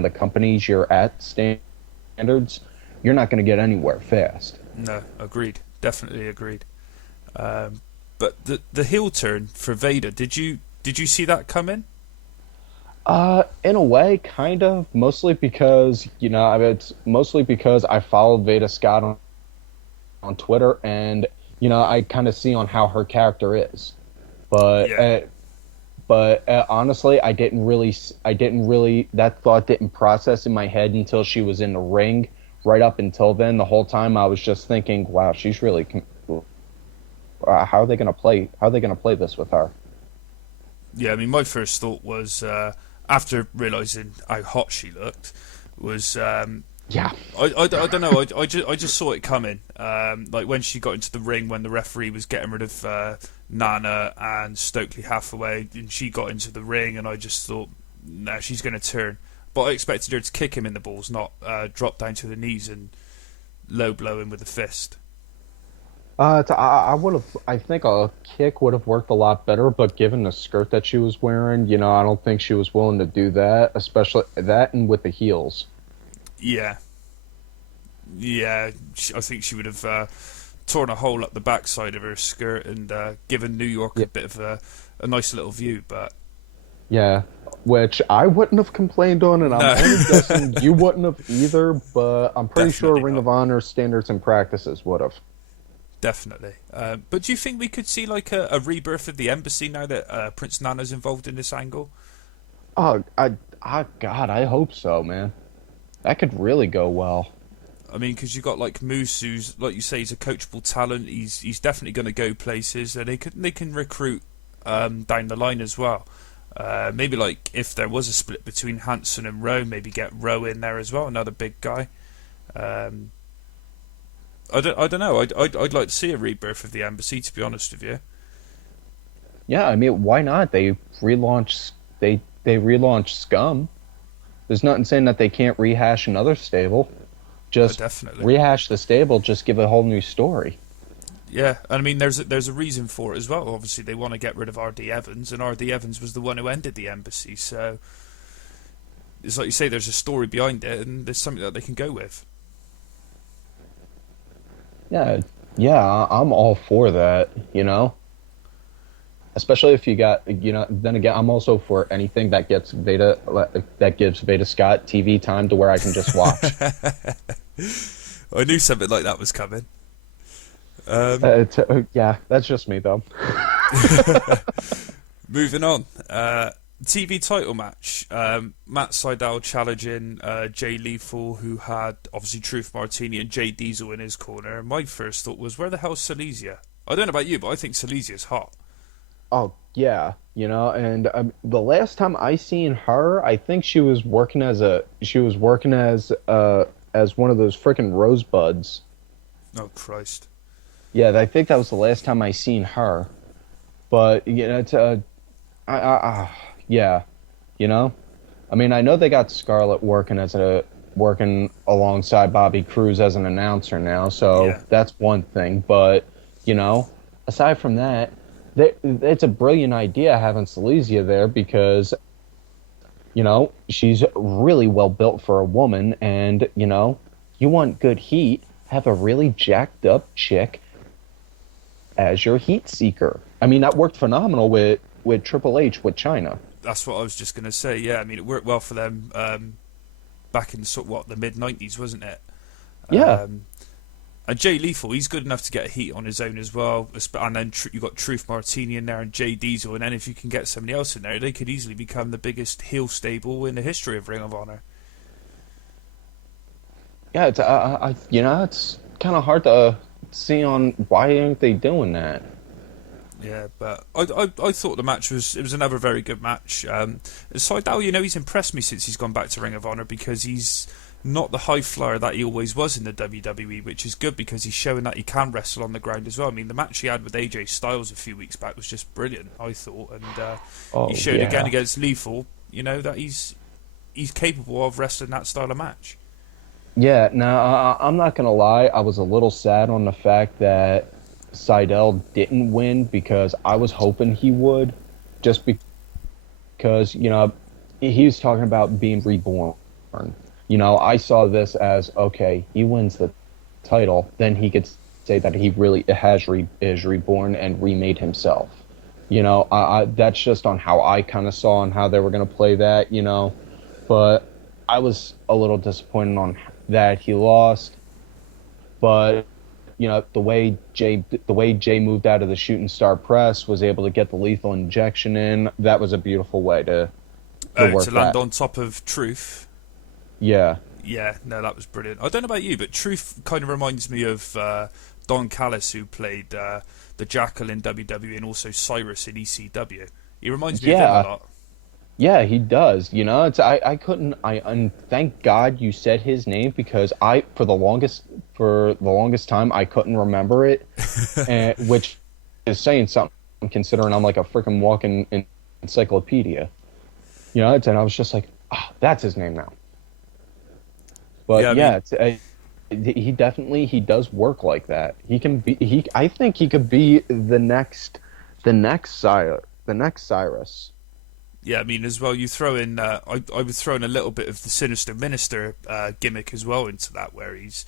the companies you're at standards, you're not going to get anywhere fast. No, agreed. Definitely agreed. But the heel turn for Vader, did you see that coming? In a way, kind of. Mostly because, I mean, it's mostly because I followed Veda Scott on Twitter, and I kind of see on how her character is. But Yeah. honestly, that thought didn't process in my head until she was in the ring. Right up until then, the whole time I was just thinking, wow, she's really. How are they gonna play? How are they gonna play this with her? Yeah, I mean, my first thought was after realizing how hot she looked was Yeah. I don't know. I just saw it coming. Like when she got into the ring when the referee was getting rid of Nana and Stokely Hathaway, and she got into the ring, and I just thought, no, she's going to turn. But I expected her to kick him in the balls, not drop down to the knees and low blow him with a fist. I would have. I think a kick would have worked a lot better, but given the skirt that she was wearing, I don't think she was willing to do that, especially that and with the heels. Yeah, yeah. I think she would have torn a hole up the backside of her skirt and given New York a bit of a nice little view. But Yeah, which I wouldn't have complained on, and I'm no. only guessing you wouldn't have either, but I'm pretty sure Definitely Ring not. of Honor standards and practices would have. Definitely. But do you think we could see like a rebirth of the embassy now that Prince Nana's involved in this angle? Oh, God, I hope so, man. That could really go well. I mean, because you got like Moose, who's like you say, he's a coachable talent. He's definitely going to go places, and they can recruit down the line as well. Maybe like if there was a split between Hanson and Rowe, maybe get Rowe in there as well, another big guy. Um, I don't know. I'd like to see a rebirth of the embassy, to be honest with you. Yeah, I mean, why not? They relaunched Scum. There's nothing saying that they can't rehash another stable. Just Definitely. rehash the stable, just give a whole new story. Yeah, and I mean, there's a reason for it as well. Obviously, they want to get rid of R.D. Evans, and R.D. Evans was the one who ended the embassy. So it's like you say, there's a story behind it, and there's something that they can go with. Yeah, yeah, I'm all for that. Especially if you got, then again, I'm also for anything that gives Veda Scott TV time to where I can just watch. I knew something like that was coming. Yeah, that's just me though. Moving on. TV title match. Matt Sydal challenging Jay Lethal, who had obviously Truth Martini and Jay Diesel in his corner. My first thought was, where the hell's Silesia? I don't know about you, but I think Silesia's hot. Oh yeah, and the last time I seen her, I think she was working as one of those freaking rosebuds. Oh Christ! Yeah, I think that was the last time I seen her. But it's yeah, I mean, I know they got Scarlett working alongside Bobby Cruz as an announcer now, so Yeah. that's one thing. But aside from that, it's a brilliant idea having Silesia there because she's really well built for a woman, and you want good heat, have a really jacked up chick as your heat seeker. I mean, that worked phenomenal with Triple H with China. That's what I was just going to say. Yeah, I mean, it worked well for them back in the mid '90s, wasn't it? Yeah. And Jay Lethal, he's good enough to get a heat on his own as well. And then you've got Truth Martini in there and Jay Diesel. And then if you can get somebody else in there, they could easily become the biggest heel stable in the history of Ring of Honor. Yeah, it's kind of hard to see on why aren't they doing that. Yeah, but I thought the match was another very good match. Sydal, he's impressed me since he's gone back to Ring of Honor because he's not the high flyer that he always was in the WWE, which is good because he's showing that he can wrestle on the ground as well. I mean, the match he had with AJ Styles a few weeks back was just brilliant, I thought, and he showed again against Lethal, that he's capable of wrestling that style of match. Yeah, now I'm not gonna lie, I was a little sad on the fact that Sydal didn't win because I was hoping he would, just because he was talking about being reborn. I saw this as, okay, he wins the title, then he gets say that he really is reborn and remade himself. That's just on how I kind of saw and how they were going to play that. But I was a little disappointed on that he lost. But the way Jay moved out of the shooting star press, was able to get the lethal injection in. That was a beautiful way to work to land that. on top of Truth. Yeah. Yeah, no, that was brilliant. I don't know about you, but Truth kind of reminds me of Don Callis, who played the Jackal in WWE and also Cyrus in ECW. He reminds me of him a lot. Yeah, he does. And thank God you said his name, because for the longest time I couldn't remember it, which is saying something considering I'm like a freaking walking encyclopedia. And I was just like, that's his name now. But he does work like that. I think he could be the next Cyrus. Yeah, I mean, as well, you throw in, I would throw in a little bit of the Sinister Minister gimmick as well into that, where he's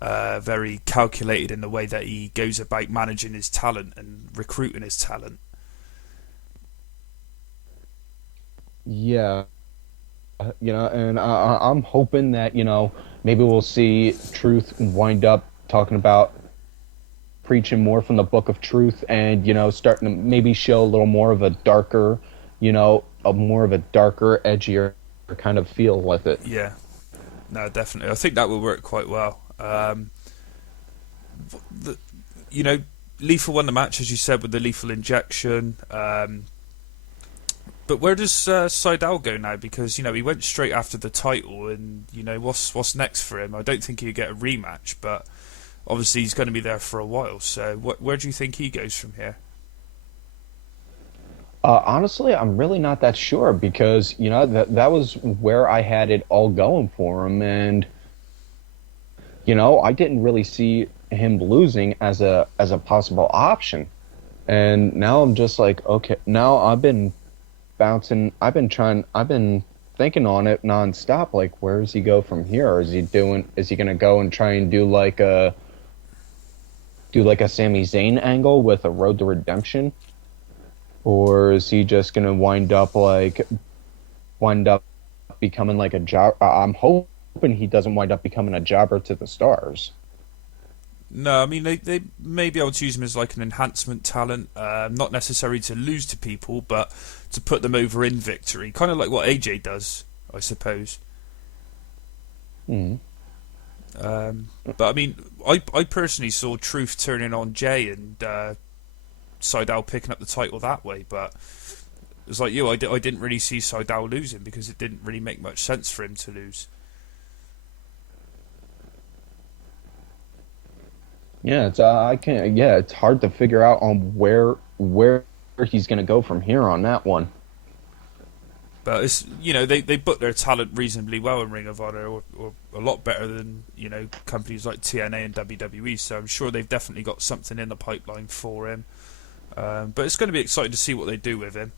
very calculated in the way that he goes about managing his talent and recruiting his talent. Yeah. And I'm hoping that, maybe we'll see Truth wind up talking about preaching more from the Book of Truth, and, starting to maybe show a little more of a darker, edgier kind of feel with it. Yeah. No, definitely. I think that will work quite well. Lethal won the match, as you said, with the lethal injection. But where does Seidel go now? Because, he went straight after the title, and, what's next for him? I don't think he'll get a rematch, but obviously he's going to be there for a while. So where do you think he goes from here? Honestly, I'm really not that sure, because, that was where I had it all going for him. And, I didn't really see him losing as a possible option. And now I'm just like, okay, now I've been thinking on it nonstop, like, where does he go from here? Is he going to go and try and do like a Sami Zayn angle with a Road to Redemption? Or is he just going to wind up becoming like a job? I'm hoping he doesn't wind up becoming a jobber to the stars. No, I mean, they may be able to use him as like an enhancement talent, not necessarily to lose to people, but to put them over in victory, kind of like what AJ does, I suppose. Mm. But I mean, I personally saw Truth turning on Jay and Seidel picking up the title that way, but it was like you, I didn't really see Seidel losing, because it didn't really make much sense for him to lose. Yeah, it's hard to figure out on where he's going to go from here on that one. But it's, they book their talent reasonably well in Ring of Honor, or a lot better than, companies like TNA and WWE, so I'm sure they've definitely got something in the pipeline for him. But it's going to be exciting to see what they do with him.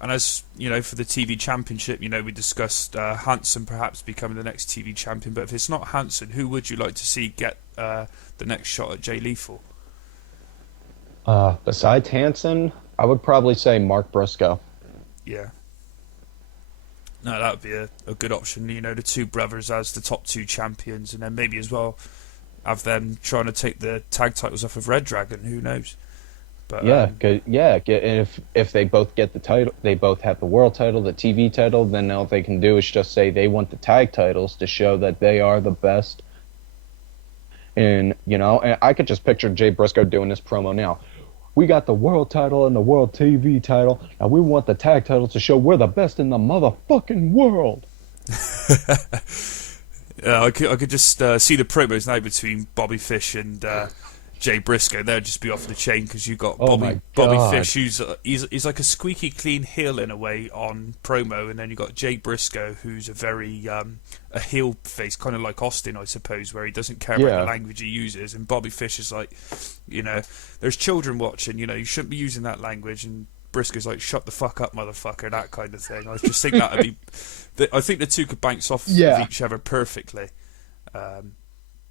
And as for the TV championship, we discussed Hansen perhaps becoming the next TV champion. But if it's not Hansen, who would you like to see get the next shot at Jay Lethal? Besides Hansen, I would probably say Mark Briscoe. Yeah. No, that would be a good option. The two brothers as the top two champions, and then maybe as well have them trying to take the tag titles off of Red Dragon. Who knows? But, if they both get the title, they both have the world title, the TV title, then all they can do is just say they want the tag titles to show that they are the best. And, and I could just picture Jay Briscoe doing this promo now. We got the world title and the world TV title, and we want the tag titles to show we're the best in the motherfucking world. I could just see the promos now between Bobby Fish and Jay Briscoe. They'd just be off the chain, because you've got Bobby Fish, who's he's like a squeaky clean heel in a way on promo, and then you've got Jay Briscoe, who's a very a heel face, kind of like Austin, I suppose, where he doesn't care about the language he uses, and Bobby Fish is like, there's children watching, you shouldn't be using that language, and Briscoe's like, shut the fuck up, motherfucker, that kind of thing. I just think that'd be, I think the two could bounce off of each other perfectly.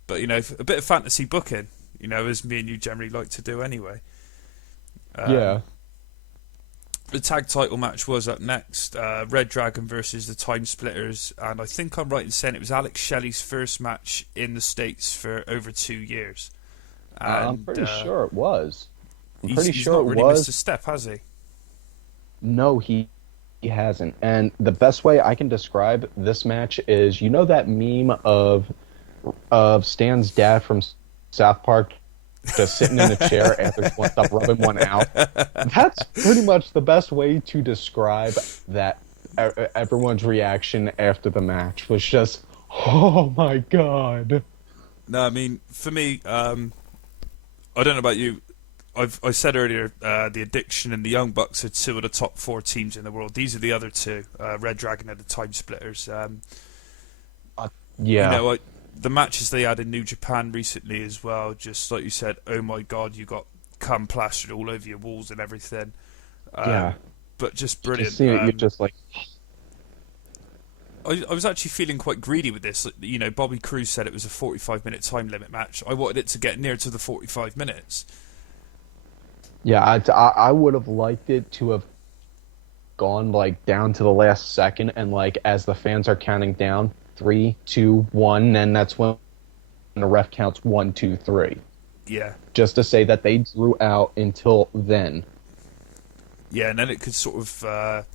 But a bit of fantasy booking, as me and you generally like to do anyway. Yeah. The tag title match was up next. Red Dragon versus the Time Splitters, and I think I'm right in saying it was Alex Shelley's first match in the States for over 2 years. And, I'm pretty sure it was. He's not really missed a step, has he? No, he hasn't. And the best way I can describe this match is, that meme of Stan's dad from South Park just sitting in a chair after one stop rubbing one out. That's pretty much the best way to describe that. Everyone's reaction after the match was just, oh my god. No, I mean, for me, I don't know about you. I said earlier, the Addiction and the Young Bucks are two of the top 4 teams in the world. These are the other two, Red Dragon and the Time Splitters. Yeah. The matches they had in New Japan recently as well, just like you said, oh my god, you got cum plastered all over your walls and everything. Yeah. But just brilliant. Just seeing it, you're just like... I was actually feeling quite greedy with this. Bobby Cruz said it was a 45-minute time limit match. I wanted it to get near to the 45 minutes. Yeah, I would have liked it to have gone down to the last second, and as the fans are counting down 3, 2, 1, and that's when the ref counts 1, 2, 3. Yeah. Just to say that they drew out until then. Yeah, and then it could sort of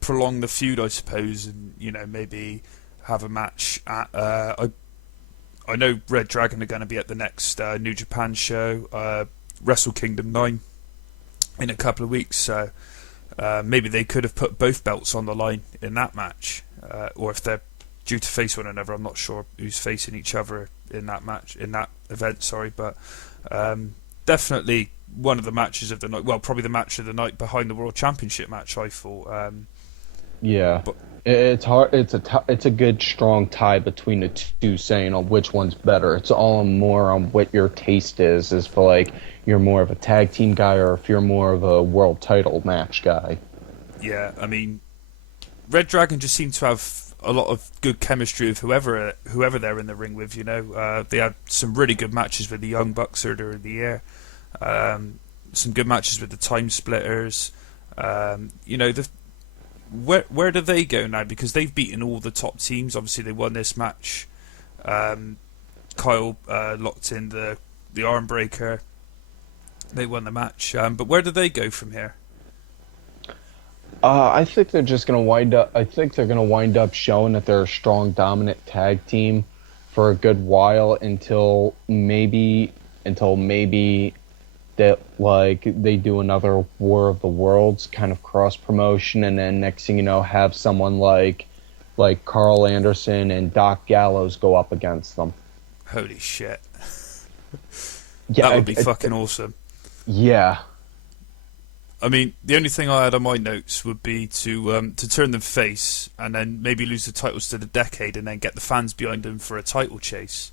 prolong the feud, I suppose, and maybe have a match at. I know Red Dragon are going to be at the next New Japan show, Wrestle Kingdom 9, in a couple of weeks. So maybe they could have put both belts on the line in that match, or if they're due to face one another, I'm not sure who's facing each other in that match, in that event. Sorry, but definitely one of the matches of the night. Well, probably the match of the night behind the World Championship match, I thought. Yeah, but it's hard. It's a good strong tie between the two, saying on which one's better. It's all more on what your taste is for you're more of a tag team guy or if you're more of a world title match guy. Yeah, I mean, Red Dragon just seemed to have a lot of good chemistry with whoever they're in the ring with. They had some really good matches with the Young Bucks earlier in the year. Some good matches with the Time Splitters. Where do they go now? Because they've beaten all the top teams. Obviously, they won this match. Kyle locked in the arm breaker. They won the match. But where do they go from here? I think they're just gonna wind up. I think they're gonna wind up showing that they're a strong, dominant tag team for a good while until maybe that they do another War of the Worlds kind of cross promotion, and then next thing you know, have someone like Carl Anderson and Doc Gallows go up against them. Holy shit! Yeah, that would be fucking awesome. Yeah. I mean, the only thing I had on my notes would be to turn them face and then maybe lose the titles to the Decade and then get the fans behind them for a title chase.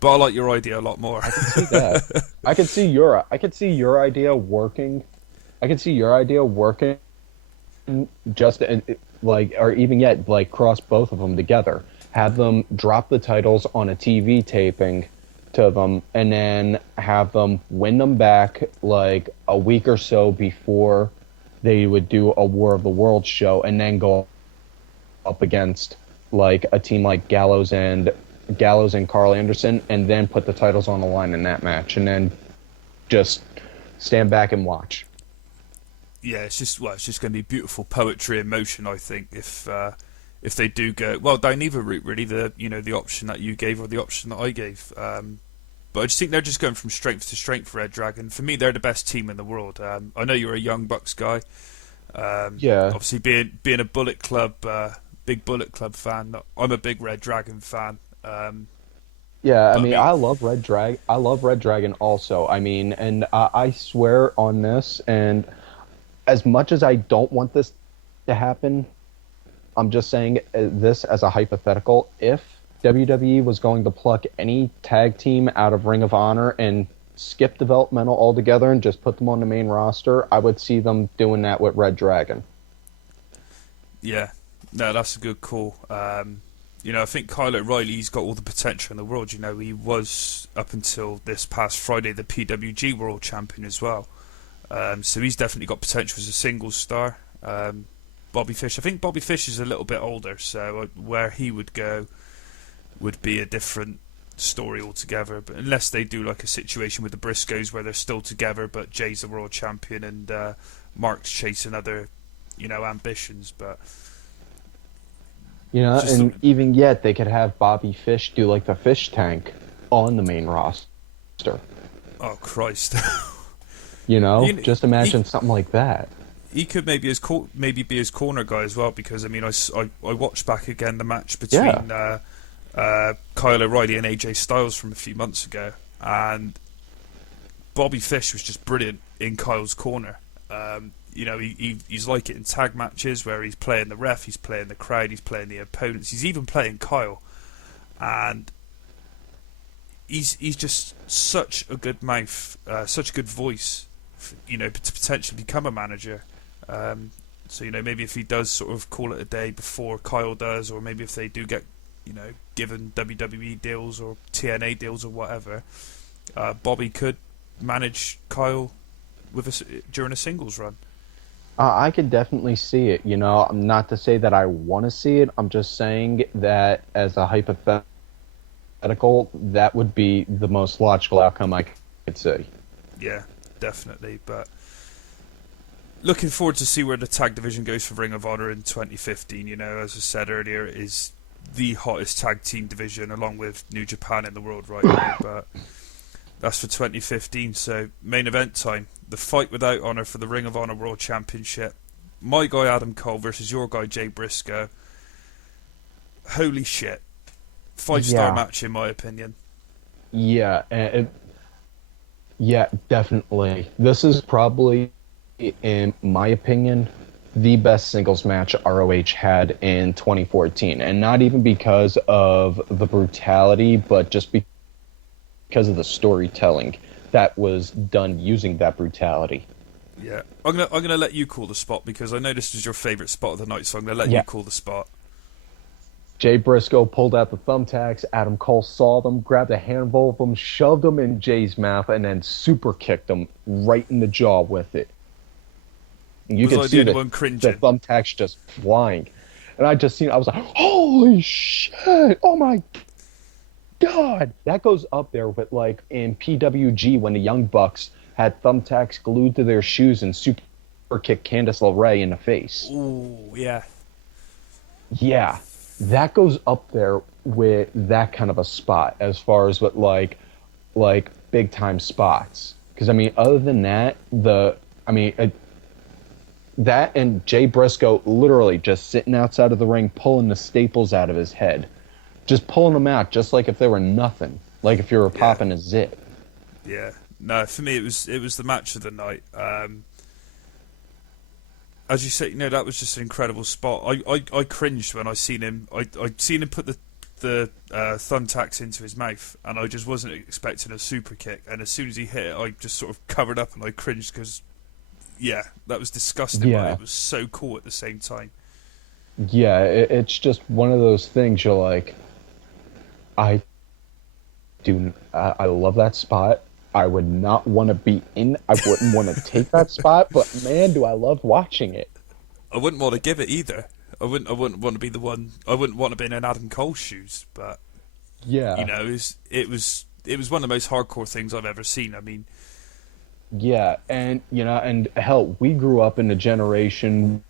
But I like your idea a lot more. I can see that. I could see your idea working. I could see your idea working. Just or even yet cross both of them together. Have them drop the titles on a TV taping to them, and then have them win them back a week or so before they would do a War of the Worlds show, and then go up against a team like Gallows and Carl Anderson, and then put the titles on the line in that match, and then just stand back and watch. Yeah, it's just going to be beautiful poetry in motion, I think, if they do go down either route, really, the option that you gave or the option that I gave. But I just think they're just going from strength to strength for Red Dragon. For me, they're the best team in the world. I know you're a Young Bucks guy. Yeah. Obviously, being a Bullet Club, big Bullet Club fan, I'm a big Red Dragon fan. Yeah, I mean, I love Red Dragon. I love Red Dragon also. I mean, and I swear on this, and as much as I don't want this to happen, I'm just saying this as a hypothetical. If WWE was going to pluck any tag team out of Ring of Honor and skip developmental altogether and just put them on the main roster, I would see them doing that with Red Dragon. Yeah, no, that's a good call. I think Kyle O'Reilly's got all the potential in the world. He was, up until this past Friday, the PWG World Champion as well. So he's definitely got potential as a singles star. Bobby Fish, I think Bobby Fish is a little bit older, so where he would go would be a different story altogether. But unless they do like a situation with the Briscoes where they're still together, but Jay's the world champion and Mark's chasing other, ambitions. But even yet they could have Bobby Fish do like the fish tank on the main roster. Oh Christ! Just imagine something like that. He could maybe be his corner guy as well, because I watched back again the match between Kyle O'Reilly and AJ Styles from a few months ago, and Bobby Fish was just brilliant in Kyle's corner. He's like it in tag matches where he's playing the ref, he's playing the crowd, he's playing the opponents, he's even playing Kyle, and he's just such a good mouth, such a good voice, to potentially become a manager. So maybe if he does sort of call it a day before Kyle does, or maybe if they do get given WWE deals or TNA deals or whatever, Bobby could manage Kyle during a singles run. I could definitely see it. Not to say that I want to see it. I'm just saying that as a hypothetical, that would be the most logical outcome I could see. Yeah, definitely. But looking forward to see where the tag division goes for Ring of Honor in 2015. As I said earlier, it is the hottest tag team division along with New Japan in the world right now. But that's for 2015. So main event time. The fight without honor for the Ring of Honor World Championship. My guy Adam Cole versus your guy Jay Briscoe. Holy shit. 5-star match in my opinion. Yeah, definitely. This is probably, in my opinion, the best singles match ROH had in 2014. And not even because of the brutality, but just because of the storytelling that was done using that brutality. Yeah, I'm gonna let you call the spot, because I know this is your favourite spot of the night, so I'm gonna let you call the spot. Jay Briscoe pulled out the thumbtacks. Adam Cole saw them, grabbed a handful of them, shoved them in Jay's mouth, and then super kicked him right in the jaw with it. And you could see the thumbtacks just flying, and I was like, "Holy shit! Oh my God!" That goes up there with like in PWG when the Young Bucks had thumbtacks glued to their shoes and super kicked Candice LeRae in the face. Ooh, yeah. Yeah, that goes up there with that kind of a spot as far as what like big time spots. Because other than that, that and Jay Briscoe literally just sitting outside of the ring pulling the staples out of his head. Just pulling them out, just like if they were nothing, like if you were popping a zip. Yeah, no, for me it was the match of the night. As you say, that was just an incredible spot. I cringed when I seen him. I'd seen him put the thumbtacks into his mouth, and I just wasn't expecting a super kick. And as soon as he hit it, I just sort of covered up and I cringed because, that was disgusting. Yeah. But it was so cool at the same time. Yeah, it's just one of those things you're like, I love that spot. I would not want to be in. I wouldn't want to take that spot, but man, do I love watching it. I wouldn't want to give it either. I wouldn't want to be the one. I wouldn't want to be in Adam Cole's shoes. But yeah, it was one of the most hardcore things I've ever seen. Yeah, and and hell, we grew up in a generation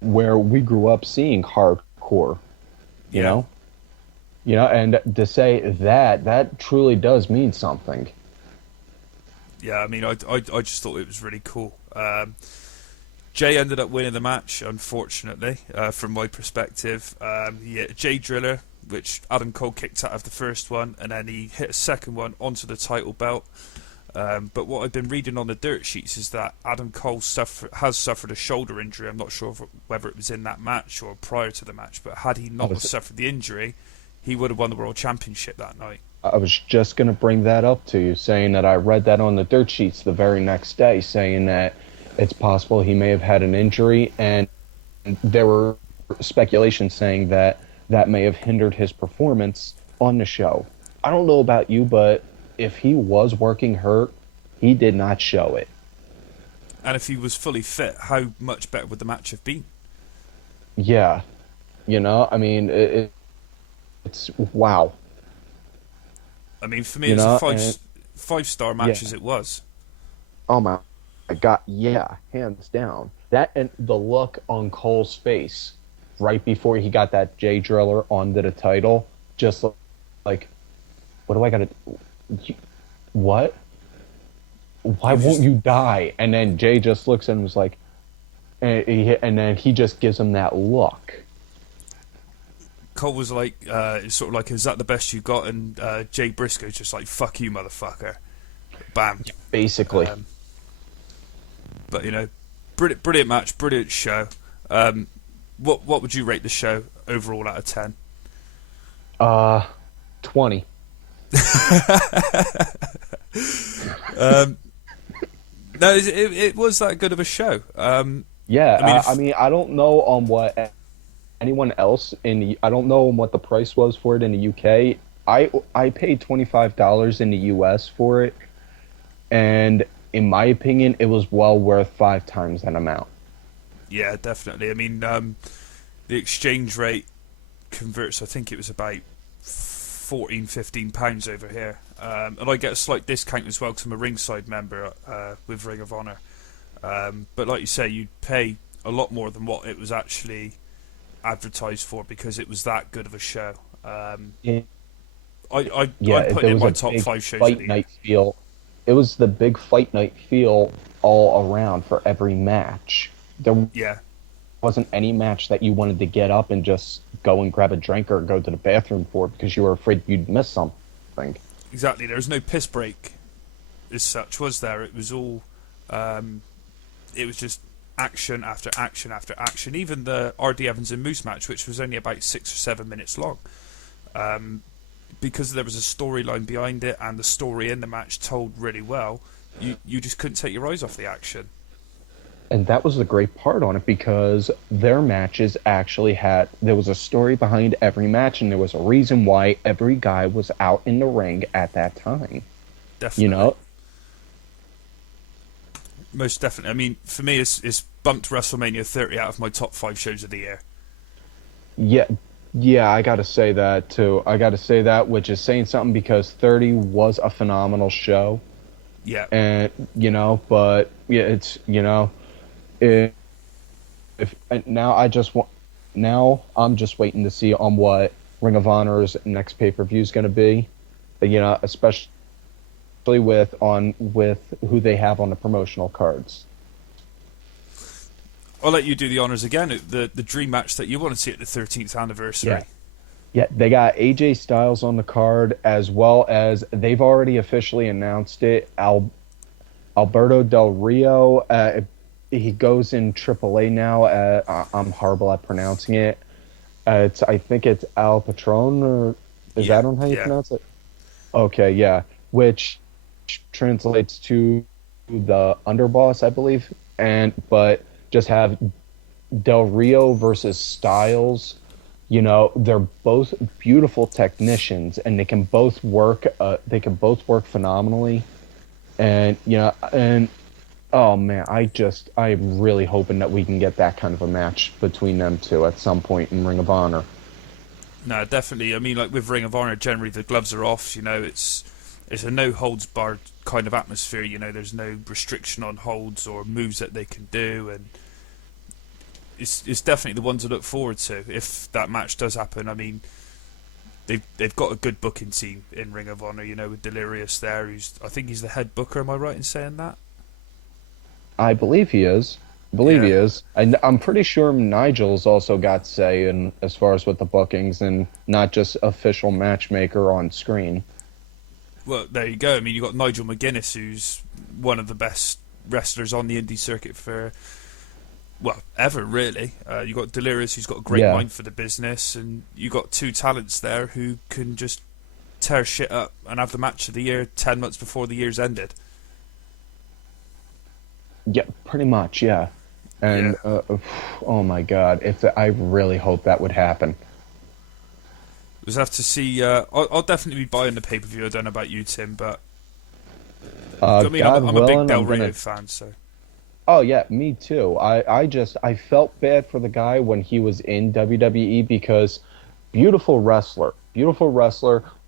where we grew up seeing hardcore. You know, and to say that truly does mean something. Yeah, I just thought it was really cool. Jay ended up winning the match, unfortunately, from my perspective. He hit a Jay Driller, which Adam Cole kicked out of the first one, and then he hit a second one onto the title belt. But what I've been reading on the dirt sheets is that Adam Cole has suffered a shoulder injury. I'm not sure whether it was in that match or prior to the match, but had he not suffered the injury, he would have won the World Championship that night. I was just going to bring that up to you, saying that I read that on the dirt sheets the very next day, saying that it's possible he may have had an injury, and there were speculations saying that that may have hindered his performance on the show. I don't know about you, but if he was working hurt, he did not show it. And if he was fully fit, how much better would the match have been? Yeah, I mean, it's wow. I mean, for me, it's a five-star match Yeah. as it was. Oh my God, yeah, hands down. That and the look on Cole's face right before he got that Jay Driller onto the title, just like, what do I gotta? What? Why He was won't just you die? And then Jay just looks at him and was like, and then he just gives him that look. Cole was like, sort of like, is that the best you got? And Jay Briscoe's just like, fuck you, motherfucker. Bam. Basically. But brilliant match, brilliant show. What would you rate the show overall out of 10? 20. No, it was that good of a show. Yeah, I mean, I don't know on what anyone else I don't know what the price was for it in the UK. I paid $25 in the US for it, and in my opinion, it was well worth 5 times that amount. Yeah, definitely. I mean, the exchange rate converts. I think it was about £14-15 over here, and I get a slight discount as well because I'm a ringside member with Ring of Honor. But like you say, you'd pay a lot more than what it was actually advertised for because it was that good of a show. I'm putting it in my top 5 shows of the year. Night feel. It was the big fight night feel all around for every match. There wasn't any match that you wanted to get up and just go and grab a drink or go to the bathroom for because you were afraid you'd miss something. Exactly. There was no piss break as such, was there? It was all... it was just action after action after action. Even the R.D. Evans and Moose match, which was only about 6 or 7 minutes long, because there was a storyline behind it and the story in the match told really well, you just couldn't take your eyes off the action. And that was the great part on it because their matches actually there was a story behind every match and there was a reason why every guy was out in the ring at that time. Definitely. Most definitely. I mean, for me, it's bumped WrestleMania 30 out of my top 5 shows of the year. Yeah, I got to say that too. I got to say that, which is saying something because 30 was a phenomenal show. Yeah. And but yeah, it's if now I'm just waiting to see on what Ring of Honor's next pay-per-view is going to be. Especially with who they have on the promotional cards. I'll let you do the honors again. The dream match that you want to see at the 13th anniversary. Yeah, they got AJ Styles on the card, as well as they've already officially announced it. Alberto Del Rio, he goes in AAA now. I'm horrible at pronouncing it. I think it's Al Patron, or is that on how you pronounce it? Okay, yeah. Which translates to the underboss, I believe. But just have Del Rio versus Styles. They're both beautiful technicians, and they can both work. Phenomenally, and oh man, I'm really hoping that we can get that kind of a match between them two at some point in Ring of Honor. No, definitely. I mean, like with Ring of Honor, generally the gloves are off. It's a no holds barred kind of atmosphere. There's no restriction on holds or moves that they can do, and it's definitely the one to look forward to if that match does happen. I mean, they've got a good booking team in Ring of Honor. With Delirious there, I think he's the head booker. Am I right in saying that? I believe he is. He is. I'm pretty sure Nigel's also got say in as far as with the bookings and not just official matchmaker on screen. Well, there you go. I mean, you've got Nigel McGuinness, who's one of the best wrestlers on the indie circuit ever, really. You've got Delirious, who's got a great mind for the business, and you've got 2 talents there who can just tear shit up and have the match of the year 10 months before the year's ended. Yeah, pretty much, yeah. And, oh my God, I really hope that would happen. We'll have to see. I'll definitely be buying the pay-per-view. I don't know about you, Tim, but I mean, God I'm a big willing, Del I'm Rio gonna. fan, so Oh yeah, me too. I felt bad for the guy when he was in WWE because beautiful wrestler,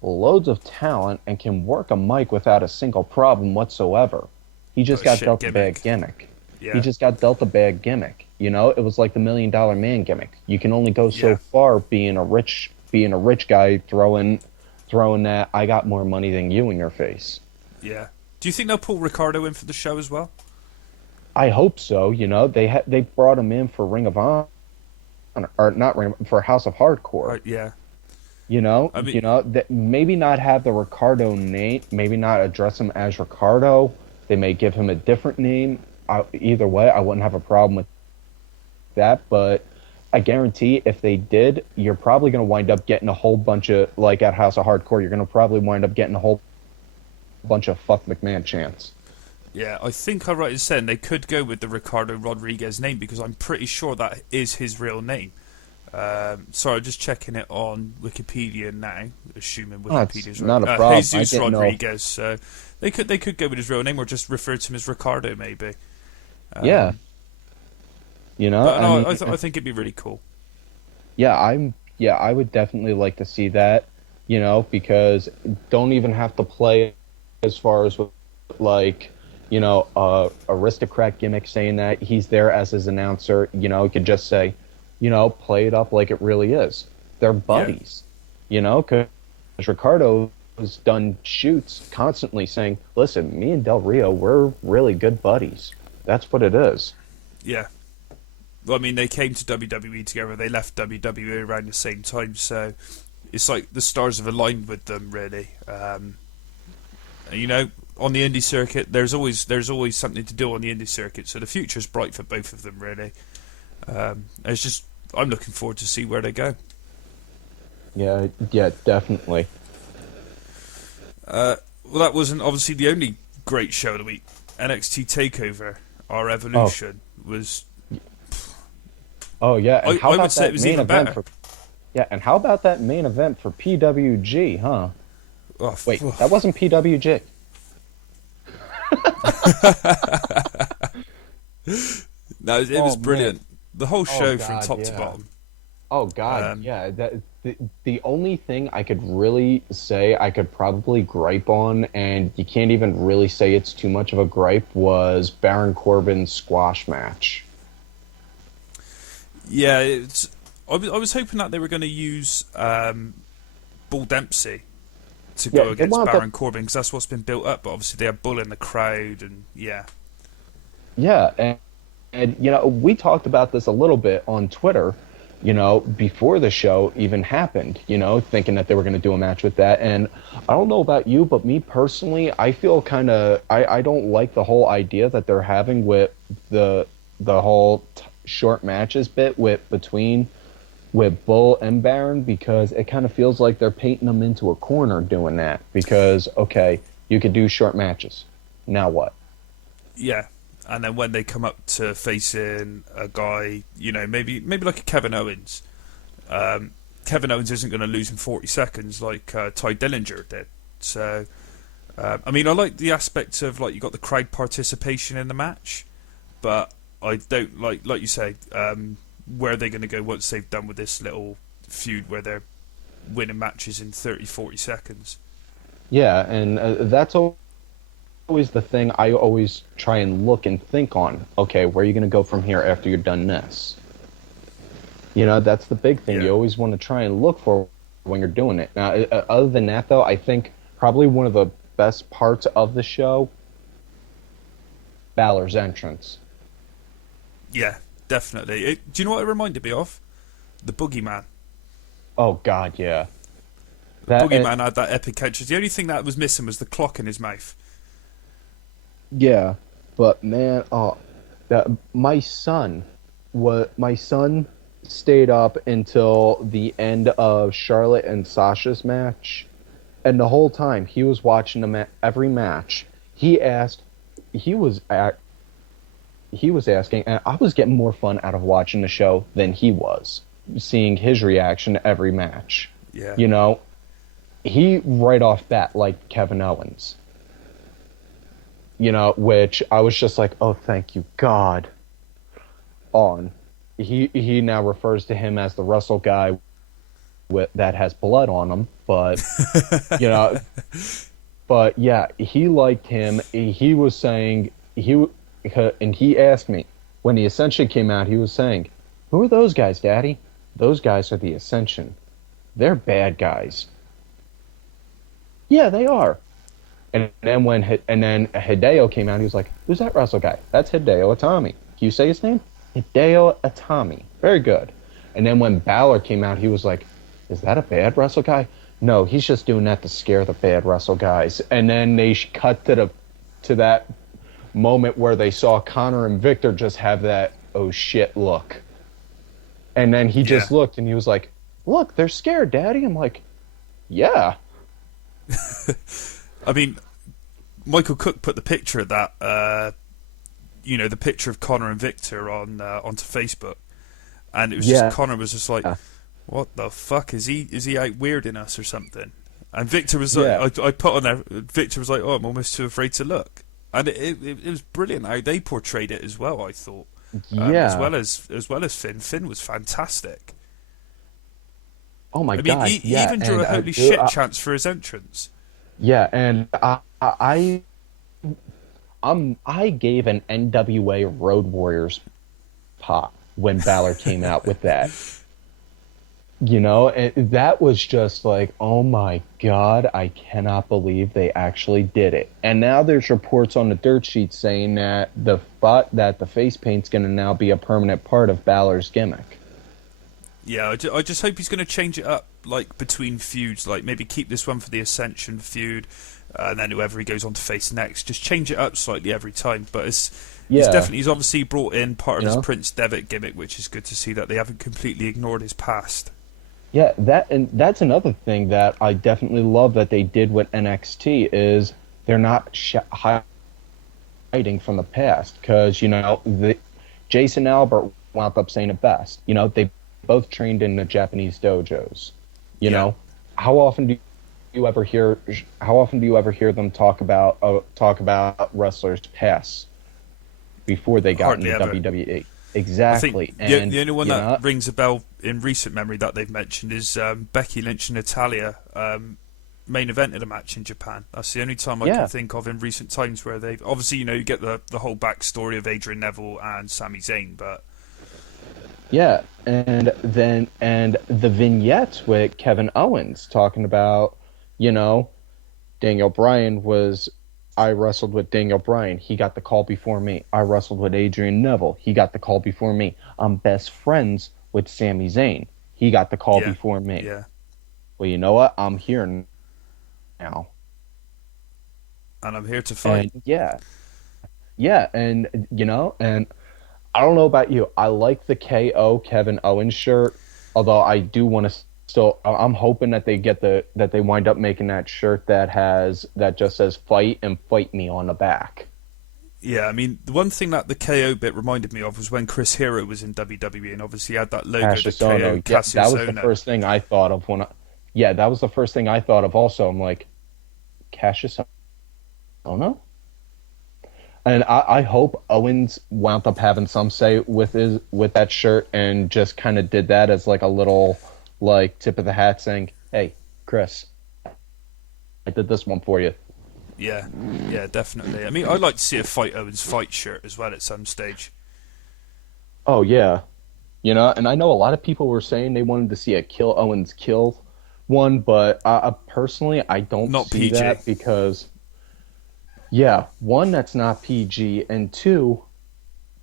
loads of talent, and can work a mic without a single problem whatsoever. He but just a got shit dealt a bad gimmick. gimmick. He Yeah, just got dealt a bad gimmick. You know, it was like the $1 Million Man gimmick. You can only go so yeah, far being a rich guy throwing that I got more money than you in your face. yeah. Do you think they'll pull Ricardo in for the show as well? I hope so. You know, they brought him in for Ring of Honor, or not Ring for House of Hardcore. Yeah. I mean, That maybe not have the Ricardo name, maybe not address him as Ricardo. They may give him a different name. Either way, I wouldn't have a problem with that. But I guarantee if they did, you're probably going to wind up getting a whole bunch of, like at House of Hardcore, you're going to probably wind up getting a whole bunch of fuck McMahon chants. yeah. I think I'm right in saying they could go with the Ricardo Rodriguez name because I'm pretty sure that is his real name. Sorry, I'm just checking it on Wikipedia now, assuming Oh, Wikipedia's it's not a right. problem. I Jesus didn't know. Rodriguez. So they could go with his real name or just refer to him as Ricardo, maybe. Yeah, But I no, mean, I think it'd be really cool. yeah, I would definitely like to see that, because don't even have to play as far as with, like, aristocrat gimmick saying that he's there as his announcer. You could just say, play it up like it really is. They're buddies, because Ricardo has done shoots constantly saying, listen, me and Del Rio, we're really good buddies. That's what it is. Yeah. Well, I mean, they came to WWE together. They left WWE around the same time, so it's like the stars have aligned with them, really. On the indie circuit, there's always something to do on the indie circuit, so the future's bright for both of them, really. It's just I'm looking forward to see where they go. Yeah, definitely. Well, that wasn't obviously the only great show of the week. NXT TakeOver, our evolution was. Oh yeah, and how I about would say that it was main even event better. and how about that main event for PWG, huh? Oh, Wait, that wasn't PWG. No, it was brilliant. Man. The whole show from God, top to yeah. bottom. Oh God, yeah. The only thing I could really say I could probably gripe on, and you can't even really say it's too much of a gripe, was Baron Corbin's squash match. Yeah, I was hoping that they were going to use Bull Dempsey to go against Baron Corbin because that's what's been built up. But obviously they have Bull in the crowd, and yeah. Yeah, and we talked about this a little bit on Twitter, before the show even happened, thinking that they were going to do a match with that. And I don't know about you, but me personally, I feel kind of, I don't like the whole idea that they're having with the whole short matches bit with Bull and Baron, because it kind of feels like they're painting them into a corner doing that. Because, okay, you could do short matches. Now what? Yeah. And then when they come up to facing a guy, maybe like a Kevin Owens, Kevin Owens isn't going to lose in 40 seconds like Ty Dillinger did. So, I mean, I like the aspect of, like, you got the crowd participation in the match, but I don't like you say, where are they going to go once they've done with this little feud where they're winning matches in 30, 40 seconds. Yeah, and that's always the thing I always try and look and think on. Okay, where are you going to go from here after you're done this? That's the big thing. Yeah. You always want to try and look for when you're doing it. Now, other than that, though, I think probably one of the best parts of the show, Balor's entrance. Yeah, definitely. Do you know what it reminded me of? The Boogeyman. Oh, God, yeah. Boogeyman had that epic entrance. The only thing that was missing was the clock in his mouth. Yeah, but man, my son stayed up until the end of Charlotte and Sasha's match, and the whole time he was watching every match. He was asking, and I was getting more fun out of watching the show than he was, seeing his reaction to every match. Yeah. You know, he right off bat liked Kevin Owens. You know, which I was just like, oh, thank you, God. On. He now refers to him as the Russell guy that has blood on him, but, you know, but yeah, he liked him. He was saying, and he asked me, when the Ascension came out, he was saying, who are those guys, Daddy? Those guys are the Ascension. They're bad guys. Yeah, they are. And then Hideo came out, he was like, who's that Russell guy? That's Hideo Itami. Can you say his name? Hideo Itami. Very good. And then when Balor came out, he was like, is that a bad Russell guy? No, he's just doing that to scare the bad Russell guys. And then they cut to that moment where they saw Connor and Victor just have that oh shit look. And then he just looked and he was like, look, they're scared, Daddy. I'm like, yeah. I mean, Michael Cook put the picture of that, the picture of Connor and Victor onto Facebook, and it was just Connor was just like, "What the fuck is he out weirding us or something?" And Victor was like, I put on there. Victor was like, "Oh, I'm almost too afraid to look," and it was brilliant how they portrayed it as well. I thought, as well as Finn. Finn was fantastic. Oh my god! He even drew a holy shit chance for his entrance. Yeah, and I gave an NWA Road Warriors pop when Balor came out with that. You know, that was just like, oh my god, I cannot believe they actually did it. And now there's reports on the dirt sheet saying that the face paint's going to now be a permanent part of Balor's gimmick. Yeah, I just hope he's going to change it up, like, between feuds. Like, maybe keep this one for the Ascension feud, and then whoever he goes on to face next. Just change it up slightly every time. But he's obviously brought in part of his Prince Devitt gimmick, which is good to see that they haven't completely ignored his past. Yeah, that's another thing that I definitely love that they did with NXT is they're not hiding from the past. Because, Jason Albert wound up saying it best. They both trained in the Japanese dojos. You know, how often do you ever hear them talk about wrestlers' past before they got into WWE? Exactly. I think the only one that rings a bell in recent memory that they've mentioned is Becky Lynch and Natalia main evented a match in Japan. That's the only time I can think of in recent times where they've obviously you get the whole backstory of Adrian Neville and Sami Zayn, but and the vignettes with Kevin Owens talking about, Daniel Bryan was, I wrestled with Daniel Bryan. He got the call before me. I wrestled with Adrian Neville. He got the call before me. I'm best friends with Sami Zayn. He got the call before me. Yeah. Well, you know what? I'm here now. And I'm here to fight. And and I don't know about you. I like the KO Kevin Owens shirt, although I do want to I'm hoping that they wind up making that shirt that just says fight and fight me on the back. Yeah, I mean, the one thing that the KO bit reminded me of was when Chris Hero was in WWE and obviously had that logo, Cassius the KO, Ohno. Cassius that was Ohno. the first thing I thought of that was the first thing I thought of also. I'm like, Cassius Ohno? And I hope Owens wound up having some say with that shirt and just kind of did that as like a little tip of the hat saying, hey, Chris, I did this one for you. Yeah, definitely. I mean, I'd like to see a Fight Owens fight shirt as well at some stage. Oh, yeah. And I know a lot of people were saying they wanted to see a Kill Owens kill one, but personally, I don't see PG. That because... Yeah, one, that's not PG, and two,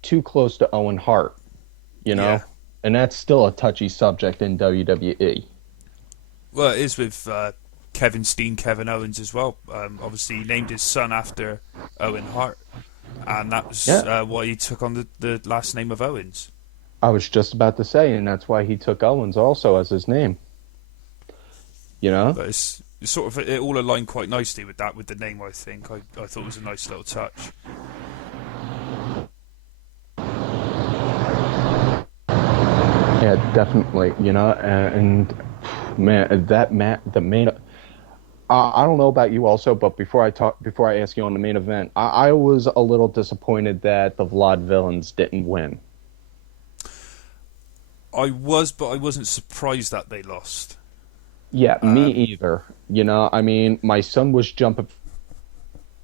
too close to Owen Hart, and that's still a touchy subject in WWE. Well, it is with Kevin Owens as well. Obviously, he named his son after Owen Hart, and that was why he took on the last name of Owens. I was just about to say, and that's why he took Owens also as his name. But it's sort of, it all aligned quite nicely with the name, I think. I thought it was a nice little touch. Yeah, definitely, and Man, the main. I don't know about you also, but before I ask you on the main event, I was a little disappointed that the Vlad villains didn't win. I was, but I wasn't surprised that they lost. Yeah, me Um, either. I mean, my son was jumping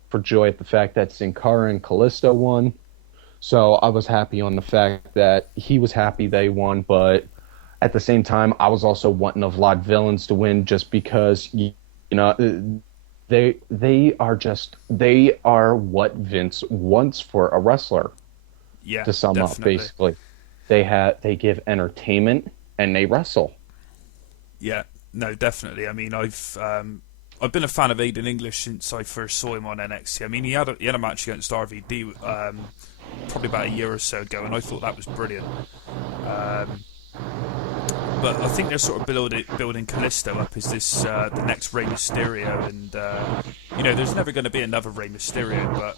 for joy at the fact that Sin Cara and Callisto won. So I was happy on the fact that he was happy they won, but at the same time, I was also wanting the Vlad villains to win just because they are what Vince wants for a wrestler. yeah, To sum up, definitely. basically, they give entertainment and they wrestle. Yeah, no, definitely. I mean, I've been a fan of Aiden English since I first saw him on NXT. I mean, he had a match against RVD probably about a year or so ago, and I thought that was brilliant. Um, but I think they're sort of building Callisto up as this the next Rey Mysterio, and there's never going to be another Rey Mysterio, but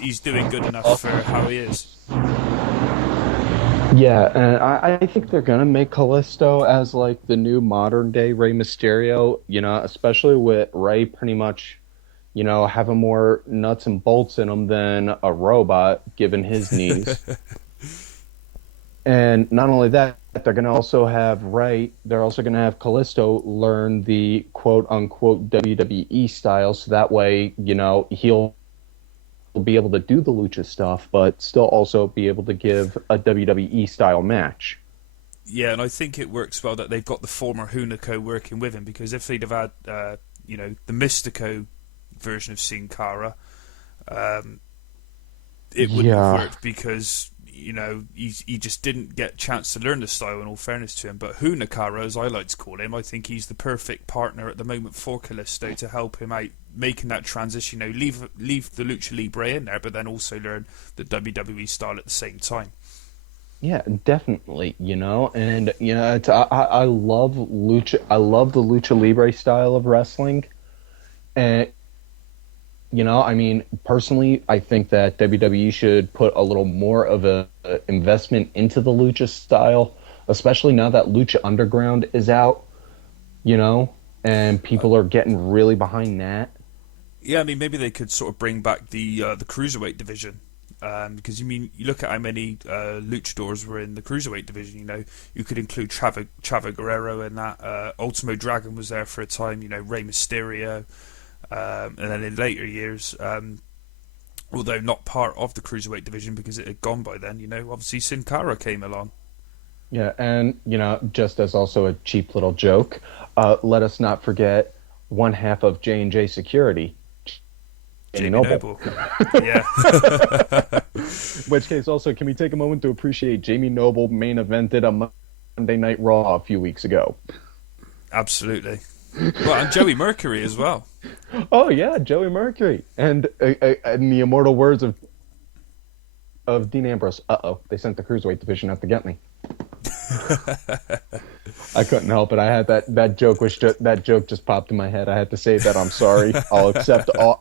he's doing good enough for how he is. Yeah, and I think they're gonna make Callisto as like the new modern day Rey Mysterio, especially with Rey pretty much, having more nuts and bolts in him than a robot, given his knees. And not only that, they're also gonna have Callisto learn the quote unquote WWE style, so that way, he'll be able to do the lucha stuff, but still also be able to give a WWE style match. Yeah, and I think it works well that they've got the former Hunico working with him, because if they'd have had, the Mystico version of Sin Cara, it wouldn't have Yeah, worked because he just didn't get a chance to learn the style. In all fairness to him, but Hunakara, as I like to call him, I think he's the perfect partner at the moment for Callisto to help him out making that transition. Leave the lucha libre in there, but then also learn the WWE style at the same time. yeah, definitely. And I love lucha. I love the lucha libre style of wrestling, and I mean, personally, I think that WWE should put a little more of a investment into the lucha style, especially now that Lucha Underground is out. And people are getting really behind that. Yeah, I mean, maybe they could sort of bring back the cruiserweight division. Because you look at how many luchadors were in the cruiserweight division. You could include Chavo Guerrero in that. Ultimo Dragon was there for a time. Rey Mysterio, and then in later years, although not part of the cruiserweight division because it had gone by then. Obviously Sin Cara came along. Yeah, and just as also a cheap little joke, let us not forget one half of J&J Security, Jamie Jamie Noble. Noble. Yeah. In which case, also, can we take a moment to appreciate Jamie Noble main evented a Monday Night Raw a few weeks ago? Absolutely. Well, and Joey Mercury as well. Oh yeah, Joey Mercury, and in the immortal words of Dean Ambrose, they sent the cruiserweight division out to get me. I couldn't help it. I had that joke that joke just popped in my head. I had to say that. I'm sorry.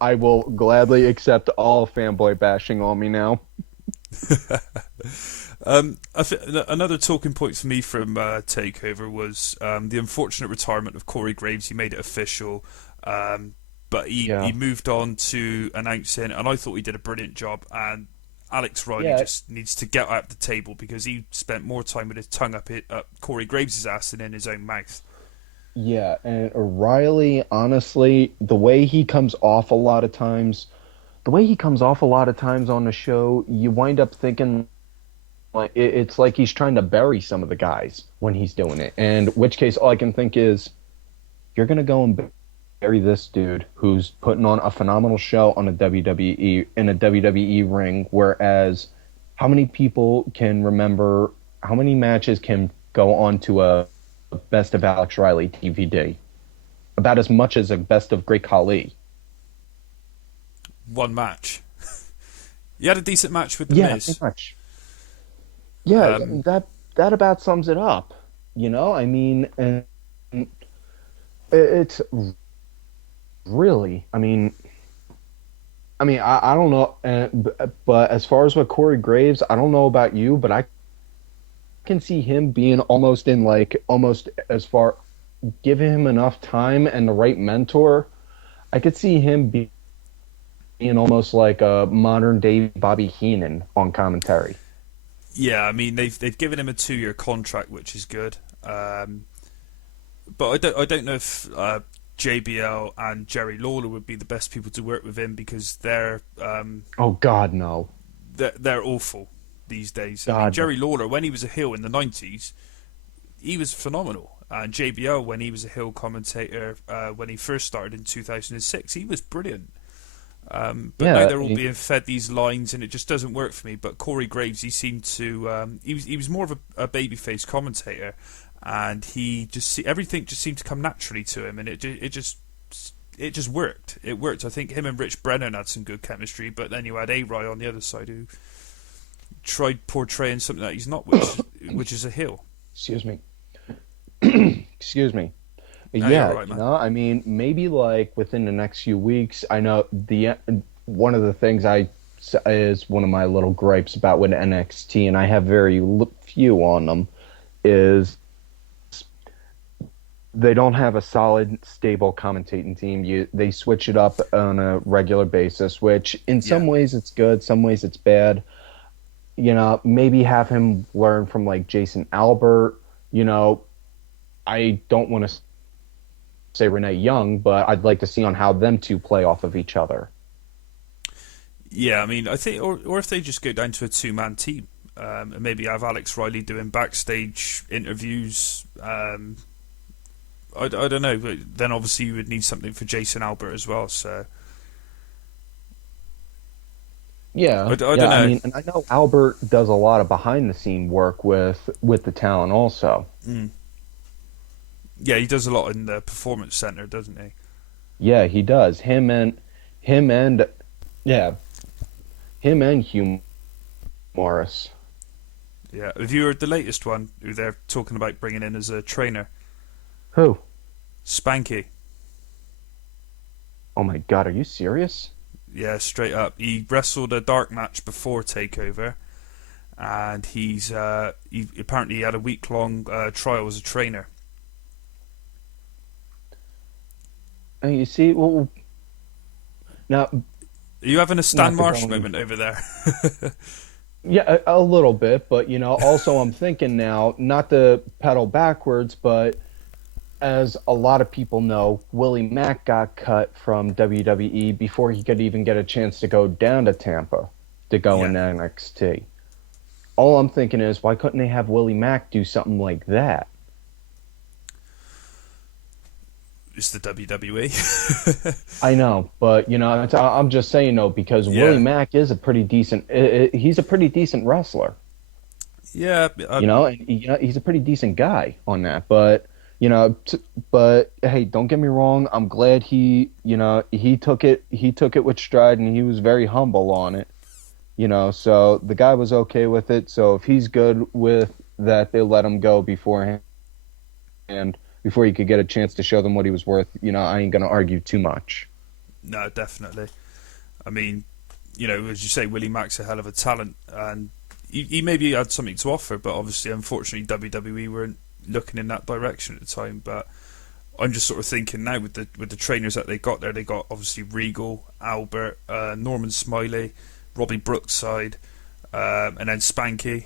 I will gladly accept all fanboy bashing on me now. Another talking point for me from TakeOver was the unfortunate retirement of Corey Graves. He made it official, but he moved on to announcing, and I thought he did a brilliant job. And Alex Riley just needs to get out the table because he spent more time with his tongue up Corey Graves' ass than in his own mouth. Yeah, and Riley, honestly, the way he comes off a lot of times on the show, you wind up thinking like it's like he's trying to bury some of the guys when he's doing it. And in which case, all I can think is, you're gonna go and bury this dude who's putting on a phenomenal show on a WWE ring. Whereas, how many people can remember how many matches can go on to a Best of Alex Riley DVD? About as much as a Best of Great Khali. One match. He had a decent match with The Miz. Pretty much. Yeah, that about sums it up. I mean, and it's really, I don't know, but as far as with Corey Graves, I don't know about you, but I can see him being almost as far give him enough time and the right mentor, I could see him being almost like a modern day Bobby Heenan on commentary. Yeah, I mean they've given him a 2-year contract, which is good. But I don't know if JBL and Jerry Lawler would be the best people to work with him, because Oh God, no. they're awful these days. I mean, God, no. Jerry Lawler, when he was a heel in the 90s, he was phenomenal. And JBL, when he was a heel commentator, when he first started in 2006, he was brilliant. But now Yeah, they're all being fed these lines, and it just doesn't work for me. But Corey Graves, he seemed to he was more of a babyface commentator, and everything just seemed to come naturally to him, and it just worked. It worked. I think him and Rich Brennan had some good chemistry, but then you had A-Rai on the other side, who tried portraying something that he's not, which is a heel. excuse me. Excuse me. No, you're Yeah, all right, man. I mean, maybe like within the next few weeks. I know the one of the things is one of my little gripes about with NXT, and I have very few on them, is they don't have a solid, stable commentating team. They switch it up on a regular basis, which in Yeah. some ways it's good, some ways it's bad. Maybe have him learn from like Jason Albert. I don't want to say Renee Young, but I'd like to see on how them two play off of each other. Yeah, I mean, I think, or if they just go down to a 2-man team, and maybe have Alex Riley doing backstage interviews. I don't know, but then obviously you would need something for Jason Albert as well. So Yeah, I don't yeah. I know. mean, and I know Albert does a lot of behind the scene work with the talent also. Mm. Yeah, he does a lot in the performance center, doesn't he? Yeah, he does. Him and yeah, him and Hugh Morris. Yeah. Have you heard the latest one, who they're talking about bringing in as a trainer? Who? Spanky. Oh my God, are you serious? Yeah, straight up. He wrestled a dark match before TakeOver, and he apparently had a week-long trial as a trainer. And you see, well, now, Are you having a Stan not to Marsh go moment over there? yeah, a little bit, but also I'm thinking now, not to pedal backwards, but as a lot of people know, Willie Mack got cut from WWE before he could even get a chance to go down to Tampa to go in Yeah. NXT. All I'm thinking is, why couldn't they have Willie Mack do something like that? It's the WWE. I know, but I'm just saying though, because Yeah. Willie Mack is a pretty decent. He's a pretty decent wrestler. Yeah, And he's a pretty decent guy on that. But but hey, don't get me wrong. I'm glad he took it with stride, and he was very humble on it. So the guy was okay with it. So if he's good with that, they let him go beforehand, and before he could get a chance to show them what he was worth. I ain't gonna argue too much. no, definitely. I mean, as you say, Willie Mack's a hell of a talent, and he maybe had something to offer, but obviously, unfortunately, WWE weren't looking in that direction at the time. But I'm just sort of thinking now with the trainers that they got there, they got obviously Regal, Albert, Norman Smiley, Robbie Brookside, and then Spanky.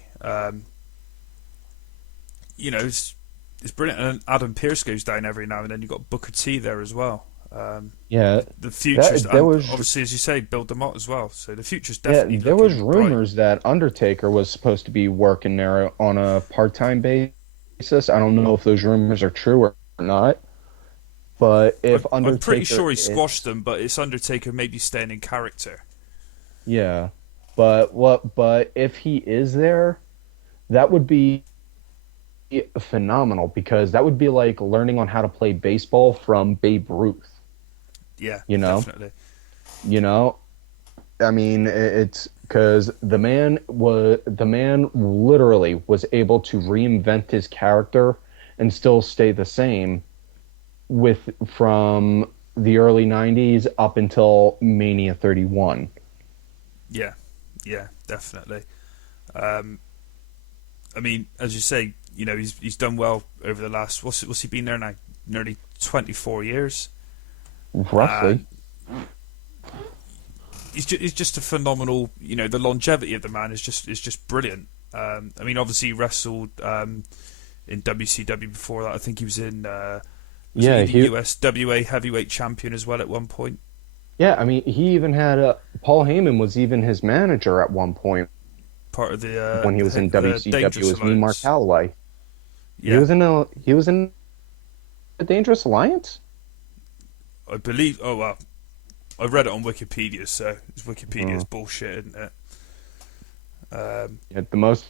It's brilliant. And Adam Pearce goes down every now and then. You've got Booker T there as well. Yeah, The future's, there and was obviously, as you say, Bill DeMott as well. So the future's yeah definitely there was looking bright. rumors that Undertaker was supposed to be working there on a part-time basis. I don't know if those rumors are true or not. But if I'm pretty Undertaker sure he is- squashed them, but it's Undertaker maybe staying in character. yeah, but if he is there, that would be phenomenal, because that would be like learning on how to play baseball from Babe Ruth. Yeah, You know? definitely. You know, I mean, it's because the man literally was able to reinvent his character and still stay the same from the early 90s up until Mania 31. Yeah, definitely. I mean, as you say, he's done well over the last. What's he been there now? nearly 24 years. Roughly. He's just a phenomenal, the longevity of the man is just brilliant. I mean, obviously he wrestled in WCW before that. I think he was in he the USWA heavyweight champion as well at one point. Yeah, I mean, he even had Paul Heyman was even his manager at one point. Part of the when he was in WCW, was me, Mark Calloway. Yeah. He was in a Dangerous Alliance. I believe. Oh well, I read it on Wikipedia, so Wikipedia's bullshit, isn't it? Yeah, the most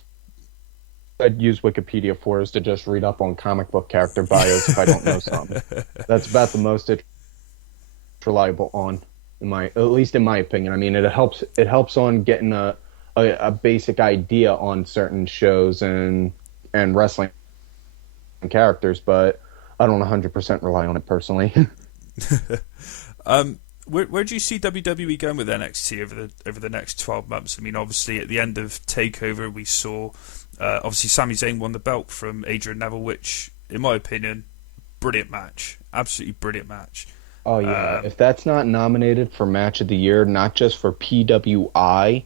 I'd use Wikipedia for is to just read up on comic book character bios if I don't know something. That's about the most it's reliable on, at least in my opinion. I mean, it helps on getting a basic idea on certain shows and wrestling characters, but I don't 100% rely on it personally. Where do you see WWE going with NXT over the next 12 months? I mean, obviously at the end of TakeOver we saw obviously Sami Zayn won the belt from Adrian Neville, which in my opinion, brilliant match, absolutely brilliant match. Oh yeah, if that's not nominated for Match of the Year, not just for PWI,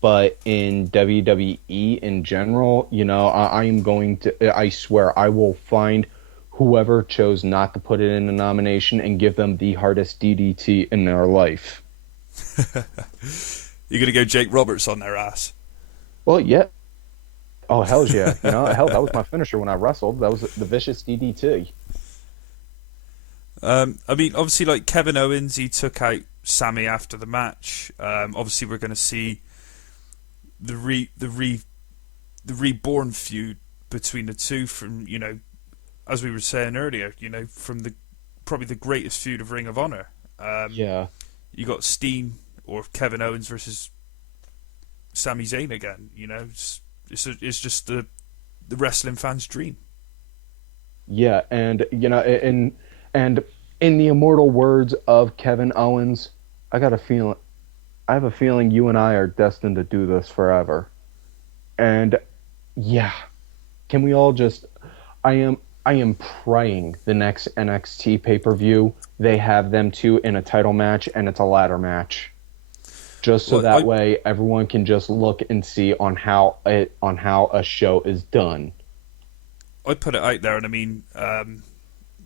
but in WWE in general, I am going to, I swear, I will find whoever chose not to put it in a nomination and give them the hardest DDT in their life. You're going to go Jake Roberts on their ass? Well, yeah. Oh, hell yeah. Hell, that was my finisher when I wrestled. That was the vicious DDT. I mean, obviously, like Kevin Owens, he took out Sammy after the match. Obviously, we're going to see the reborn feud between the two from, as we were saying earlier, from probably the greatest feud of Ring of Honor. Yeah. You got Steen or Kevin Owens versus Sami Zayn again. It's just the wrestling fan's dream. Yeah, and and in the immortal words of Kevin Owens, I have a feeling you and I are destined to do this forever. And yeah, can we all just? I am praying the next NXT pay-per-view they have them two in a title match and it's a ladder match, just so way everyone can just look and see on how a show is done. I put it out there, and I mean,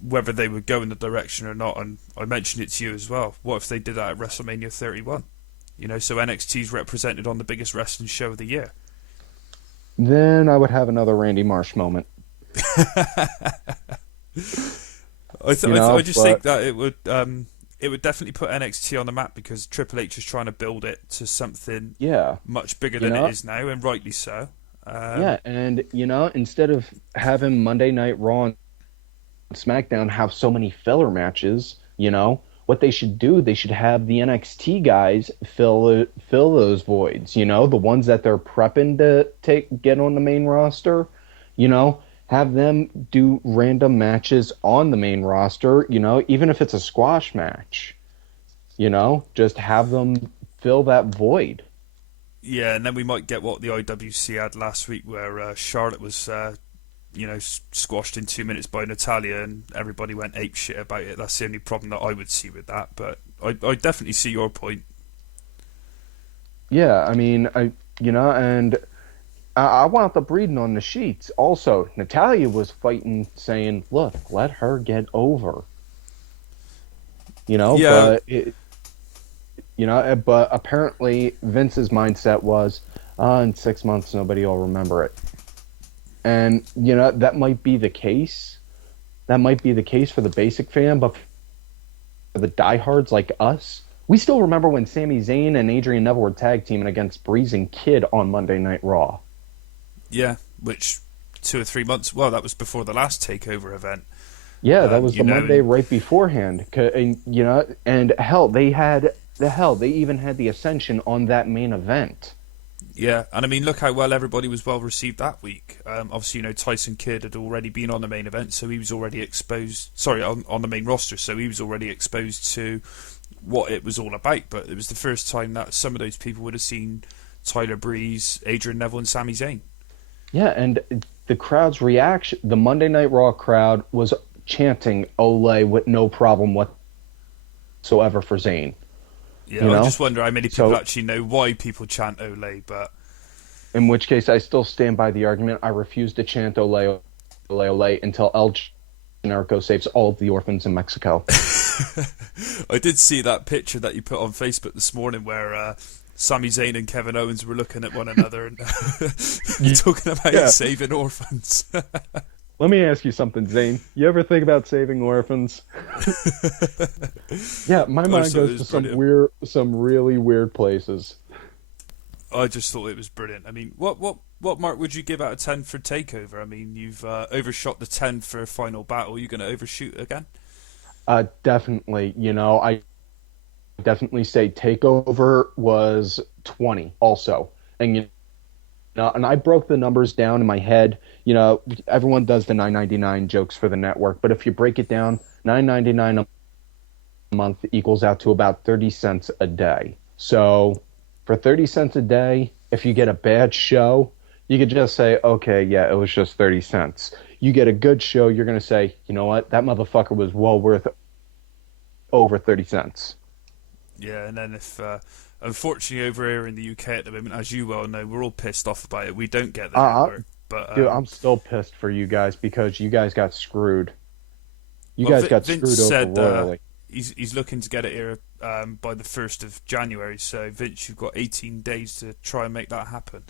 whether they would go in the direction or not, and I mentioned it to you as well. What if they did that at WrestleMania 31? So NXT's represented on the biggest wrestling show of the year. Then I would have another Randy Marsh moment. I just think that it would definitely put NXT on the map because Triple H is trying to build it to something much bigger than it is now, and rightly so. And instead of having Monday Night Raw and SmackDown have so many filler matches, what they should do, they should have the NXT guys fill those voids, the ones that they're prepping to get on the main roster, have them do random matches on the main roster, even if it's a squash match, just have them fill that void. Yeah, and then we might get what the IWC had last week where Charlotte was, squashed in 2 minutes by Natalya and everybody went apeshit about it. That's the only problem that I would see with that, but I definitely see your point. Yeah, I mean, and I want the breeding on the sheets. Also, Natalya was fighting, saying, "Look, let her get over." Yeah. But apparently Vince's mindset was, in 6 months nobody will remember it, and that might be the case. That might be the case for the basic fan, but for the diehards like us, we still remember when Sami Zayn and Adrian Neville were tag teaming against Breeze and Kid on Monday Night Raw. Yeah, which 2 or 3 months. Well, that was before the last TakeOver event. Yeah, that was the Monday right beforehand. And hell, they even had the Ascension on that main event. Yeah, and I mean, look how well everybody was well received that week. Obviously, Tyson Kidd had already been on the main event, so he was already exposed. Sorry, on the main roster, so he was already exposed to what it was all about. But it was the first time that some of those people would have seen Tyler Breeze, Adrian Neville, and Sami Zayn. Yeah, and the crowd's reaction, the Monday Night Raw crowd was chanting Olay with no problem whatsoever for Zayn. Yeah, I just wonder how many people actually know why people chant Olay, but... In which case, I still stand by the argument. I refuse to chant Olay, Olay, Olay until El Generico saves all of the orphans in Mexico. I did see that picture that you put on Facebook this morning where Sami Zayn and Kevin Owens were looking at one another and talking about saving orphans. Let me ask you something, Zayn. You ever think about saving orphans? Yeah, my mind goes to some really weird places. I just thought it was brilliant. I mean, what mark would you give out of 10 for TakeOver? I mean, you've overshot the 10 for Final Battle. Are you going to overshoot again? Definitely. I definitely say TakeOver was 20 also. And and I broke the numbers down in my head. Everyone does the $9.99 jokes for the network, but if you break it down, $9.99 a month equals out to about 30 cents a day. So for 30 cents a day, if you get a bad show, you could just say, okay, yeah, it was just 30 cents. You get a good show, you're going to say, you know what, that motherfucker was well worth over 30 cents. Yeah, and then if... unfortunately, over here in the UK at the moment, as you well know, we're all pissed off about it. We don't get the network. But, dude, I'm still pissed for you guys because you guys got screwed. You guys got Vince screwed over royally. He's looking to get it here by the 1st of January. So, Vince, you've got 18 days to try and make that happen,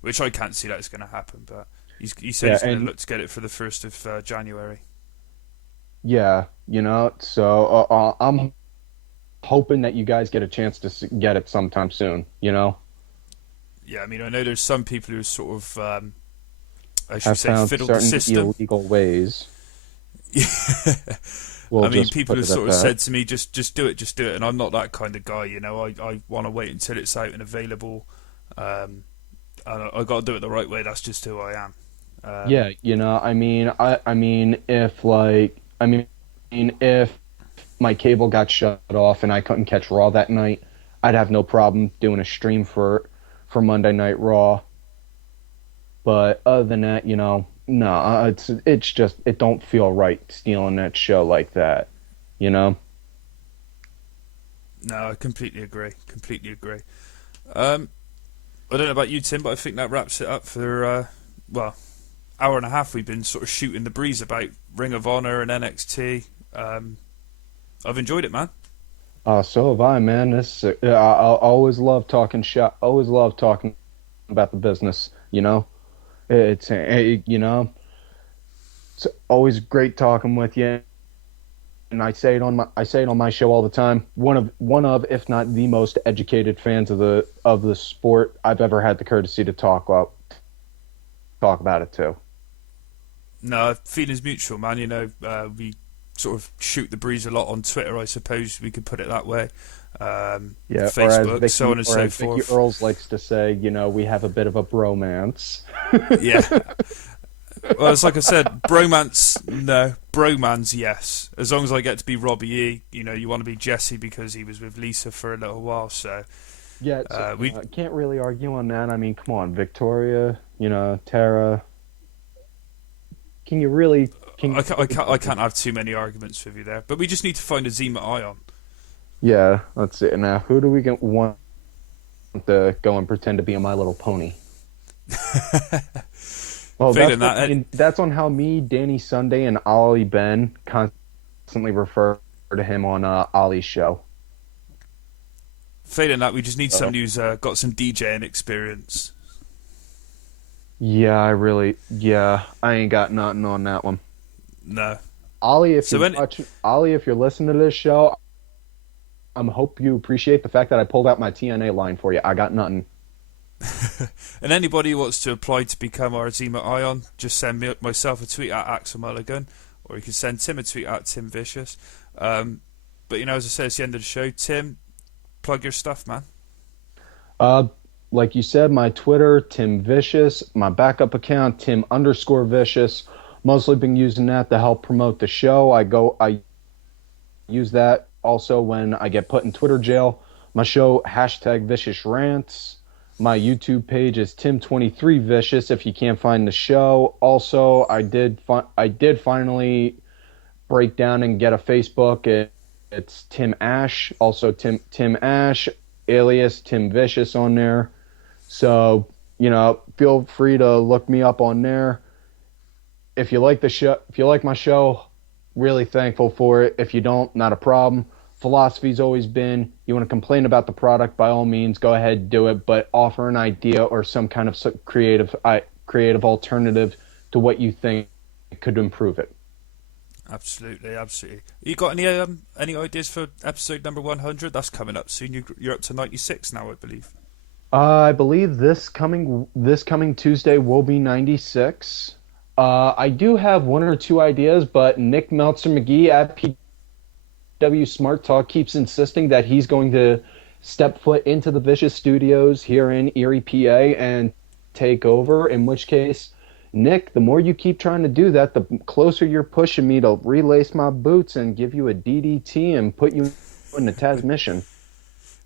which I can't see that it's going to happen. But he said he's going to look to get it for the 1st of January. Yeah, so I'm hoping that you guys get a chance to get it sometime soon, Yeah, I mean, I know there's some people who sort of, I should say, fiddle the system. Illegal ways. I mean, people have sort of said to me, just do it, and I'm not that kind of guy, I want to wait until it's out and available, and I got to do it the right way. That's just who I am. If my cable got shut off and I couldn't catch Raw that night, I'd have no problem doing a stream for Monday Night Raw. But other than that, no, it's just, it don't feel right stealing that show like that, No, I completely agree. I don't know about you, Tim, but I think that wraps it up for hour and a half. We've been sort of shooting the breeze about Ring of Honor and NXT. I've enjoyed it, man. So have I, man. I always love talking shop. Always love talking about the business. It's always great talking with you. And I say it on my show all the time. One of, if not the most educated fans of the sport I've ever had the courtesy to talk about it to. No, feelings mutual, man. We sort of shoot the breeze a lot on Twitter, I suppose we could put it that way. Facebook, so on and so forth. Vicky Earls likes to say, we have a bit of a bromance. Yeah. Well, it's like I said, bromance, no. Bromance, yes. As long as I get to be Robbie E, you want to be Jesse because he was with Lisa for a little while, so... Yeah, we can't really argue on that. I mean, come on, Victoria, Tara... Can you really... I can't have too many arguments with you there, but we just need to find a Zima Ion. Yeah, that's it. Now, who do we want to go and pretend to be a My Little Pony? Well, that's on how me, Danny Sunday, and Ollie Ben constantly refer to him on Ollie's show. Failing that, we just need somebody who's got some DJing experience. Yeah, I ain't got nothing on that one. No. Ollie, if you're listening to this show, I hope you appreciate the fact that I pulled out my TNA line for you. I got nothing. And anybody who wants to apply to become our Zima Ion, just send myself a tweet at Axel Mulligan, or you can send Tim a tweet at Tim Vicious. But as I said, it's the end of the show. Tim, plug your stuff, man. Like you said, my Twitter, Tim Vicious. My backup account, Tim_Vicious. Mostly been using that to help promote the show. I use that also when I get put in Twitter jail. My show, #ViciousRants. My YouTube page is Tim23Vicious if you can't find the show. Also, I did finally break down and get a Facebook, it's Tim Ash, also Tim Ash, alias Tim Vicious on there. So, feel free to look me up on there. If you like the show, if you like my show, really thankful for it. If you don't, not a problem. Philosophy's always been, you want to complain about the product, by all means, go ahead, do it, but offer an idea or some kind of creative alternative to what you think could improve it. Absolutely. You got any ideas for episode number 100? That's coming up soon. You're up to 96 now, I believe. I believe this coming Tuesday will be 96. I do have one or two ideas, but Nick Meltzer McGee at PW Smart Talk keeps insisting that he's going to step foot into the Vicious Studios here in Erie, PA, and take over, in which case, Nick, the more you keep trying to do that, the closer you're pushing me to relace my boots and give you a DDT and put you in the Tasmission.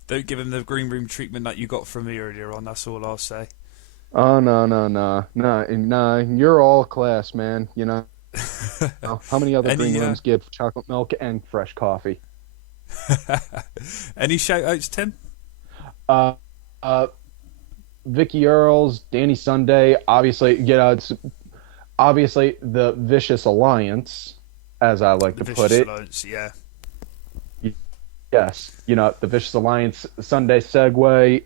Don't give him the green room treatment that you got from me earlier on, that's all I'll say. Oh, no. You're all class, man. How many other green rooms give chocolate milk and fresh coffee? Any shout-outs, Tim? Vicky Earls, Danny Sunday, obviously, it's obviously the Vicious Alliance, as I like to put it. Alliance, yeah. Yes, the Vicious Alliance, Sunday Segway,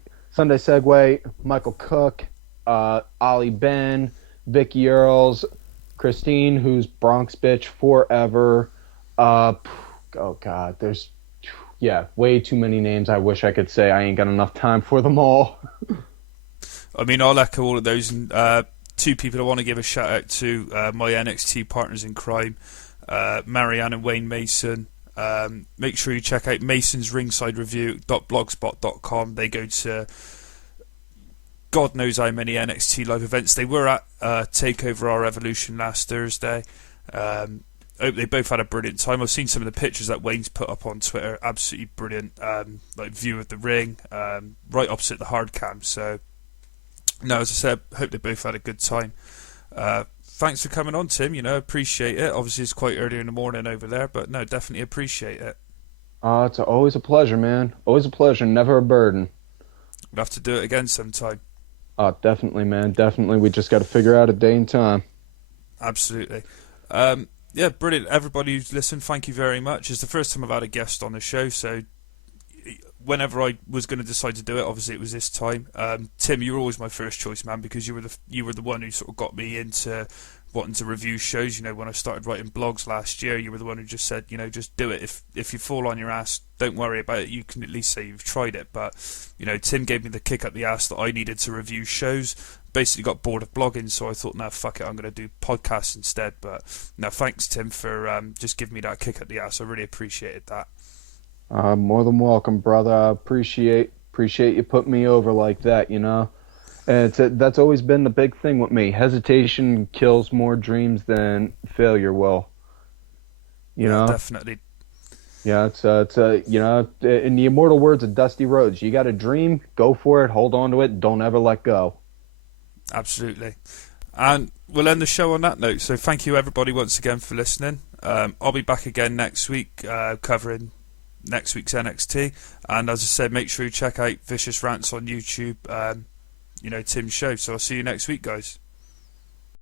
Michael Cook, Ollie Ben, Vicky Earls, Christine, who's Bronx Bitch Forever. Oh God, there's way too many names. I wish I could say. I ain't got enough time for them all. I mean, I'll echo all of those. And two people I want to give a shout out to: my NXT partners in crime, Marianne and Wayne Mason. Make sure you check out Mason's Ringside Review.blogspot.com. They go to God knows how many NXT live events. They were at TakeOver Our Evolution last Thursday. They both had a brilliant time. I've seen some of the pictures that Wayne's put up on Twitter. Absolutely brilliant. View of the ring, right opposite the hard cam. So, no, as I said, hope they both had a good time. Thanks for coming on, Tim. Appreciate it. Obviously, it's quite early in the morning over there, but no, definitely appreciate it. It's always a pleasure, man. Always a pleasure, never a burden. We'll have to do it again sometime. Definitely, man. Definitely. We just got to figure out a day and time. Absolutely. Brilliant. Everybody who's listened, thank you very much. It's the first time I've had a guest on the show, so whenever I was going to decide to do it, obviously it was this time. Tim, you were always my first choice, man, because you were the one who sort of got me into wanting to review shows. When I started writing blogs last year, you were the one who just said, just do it. If you fall on your ass, don't worry about it. You can at least say you've tried it. But Tim gave me the kick up the ass that I needed to review shows. Basically got bored of blogging, so I thought, nah, fuck it, I'm going to do podcasts instead. But no, thanks, Tim, for just giving me that kick up the ass. I really appreciated that. More than welcome, brother. I appreciate you putting me over like that, And that's always been the big thing with me. Hesitation kills more dreams than failure will. Definitely. Yeah, it's in the immortal words of Dusty Rhodes, you got a dream, go for it, hold on to it, don't ever let go. Absolutely. And we'll end the show on that note. So thank you, everybody, once again for listening. I'll be back again next week covering next week's NXT. And as I said, make sure you check out Vicious Rants on YouTube, Tim's show. So I'll see you next week, guys.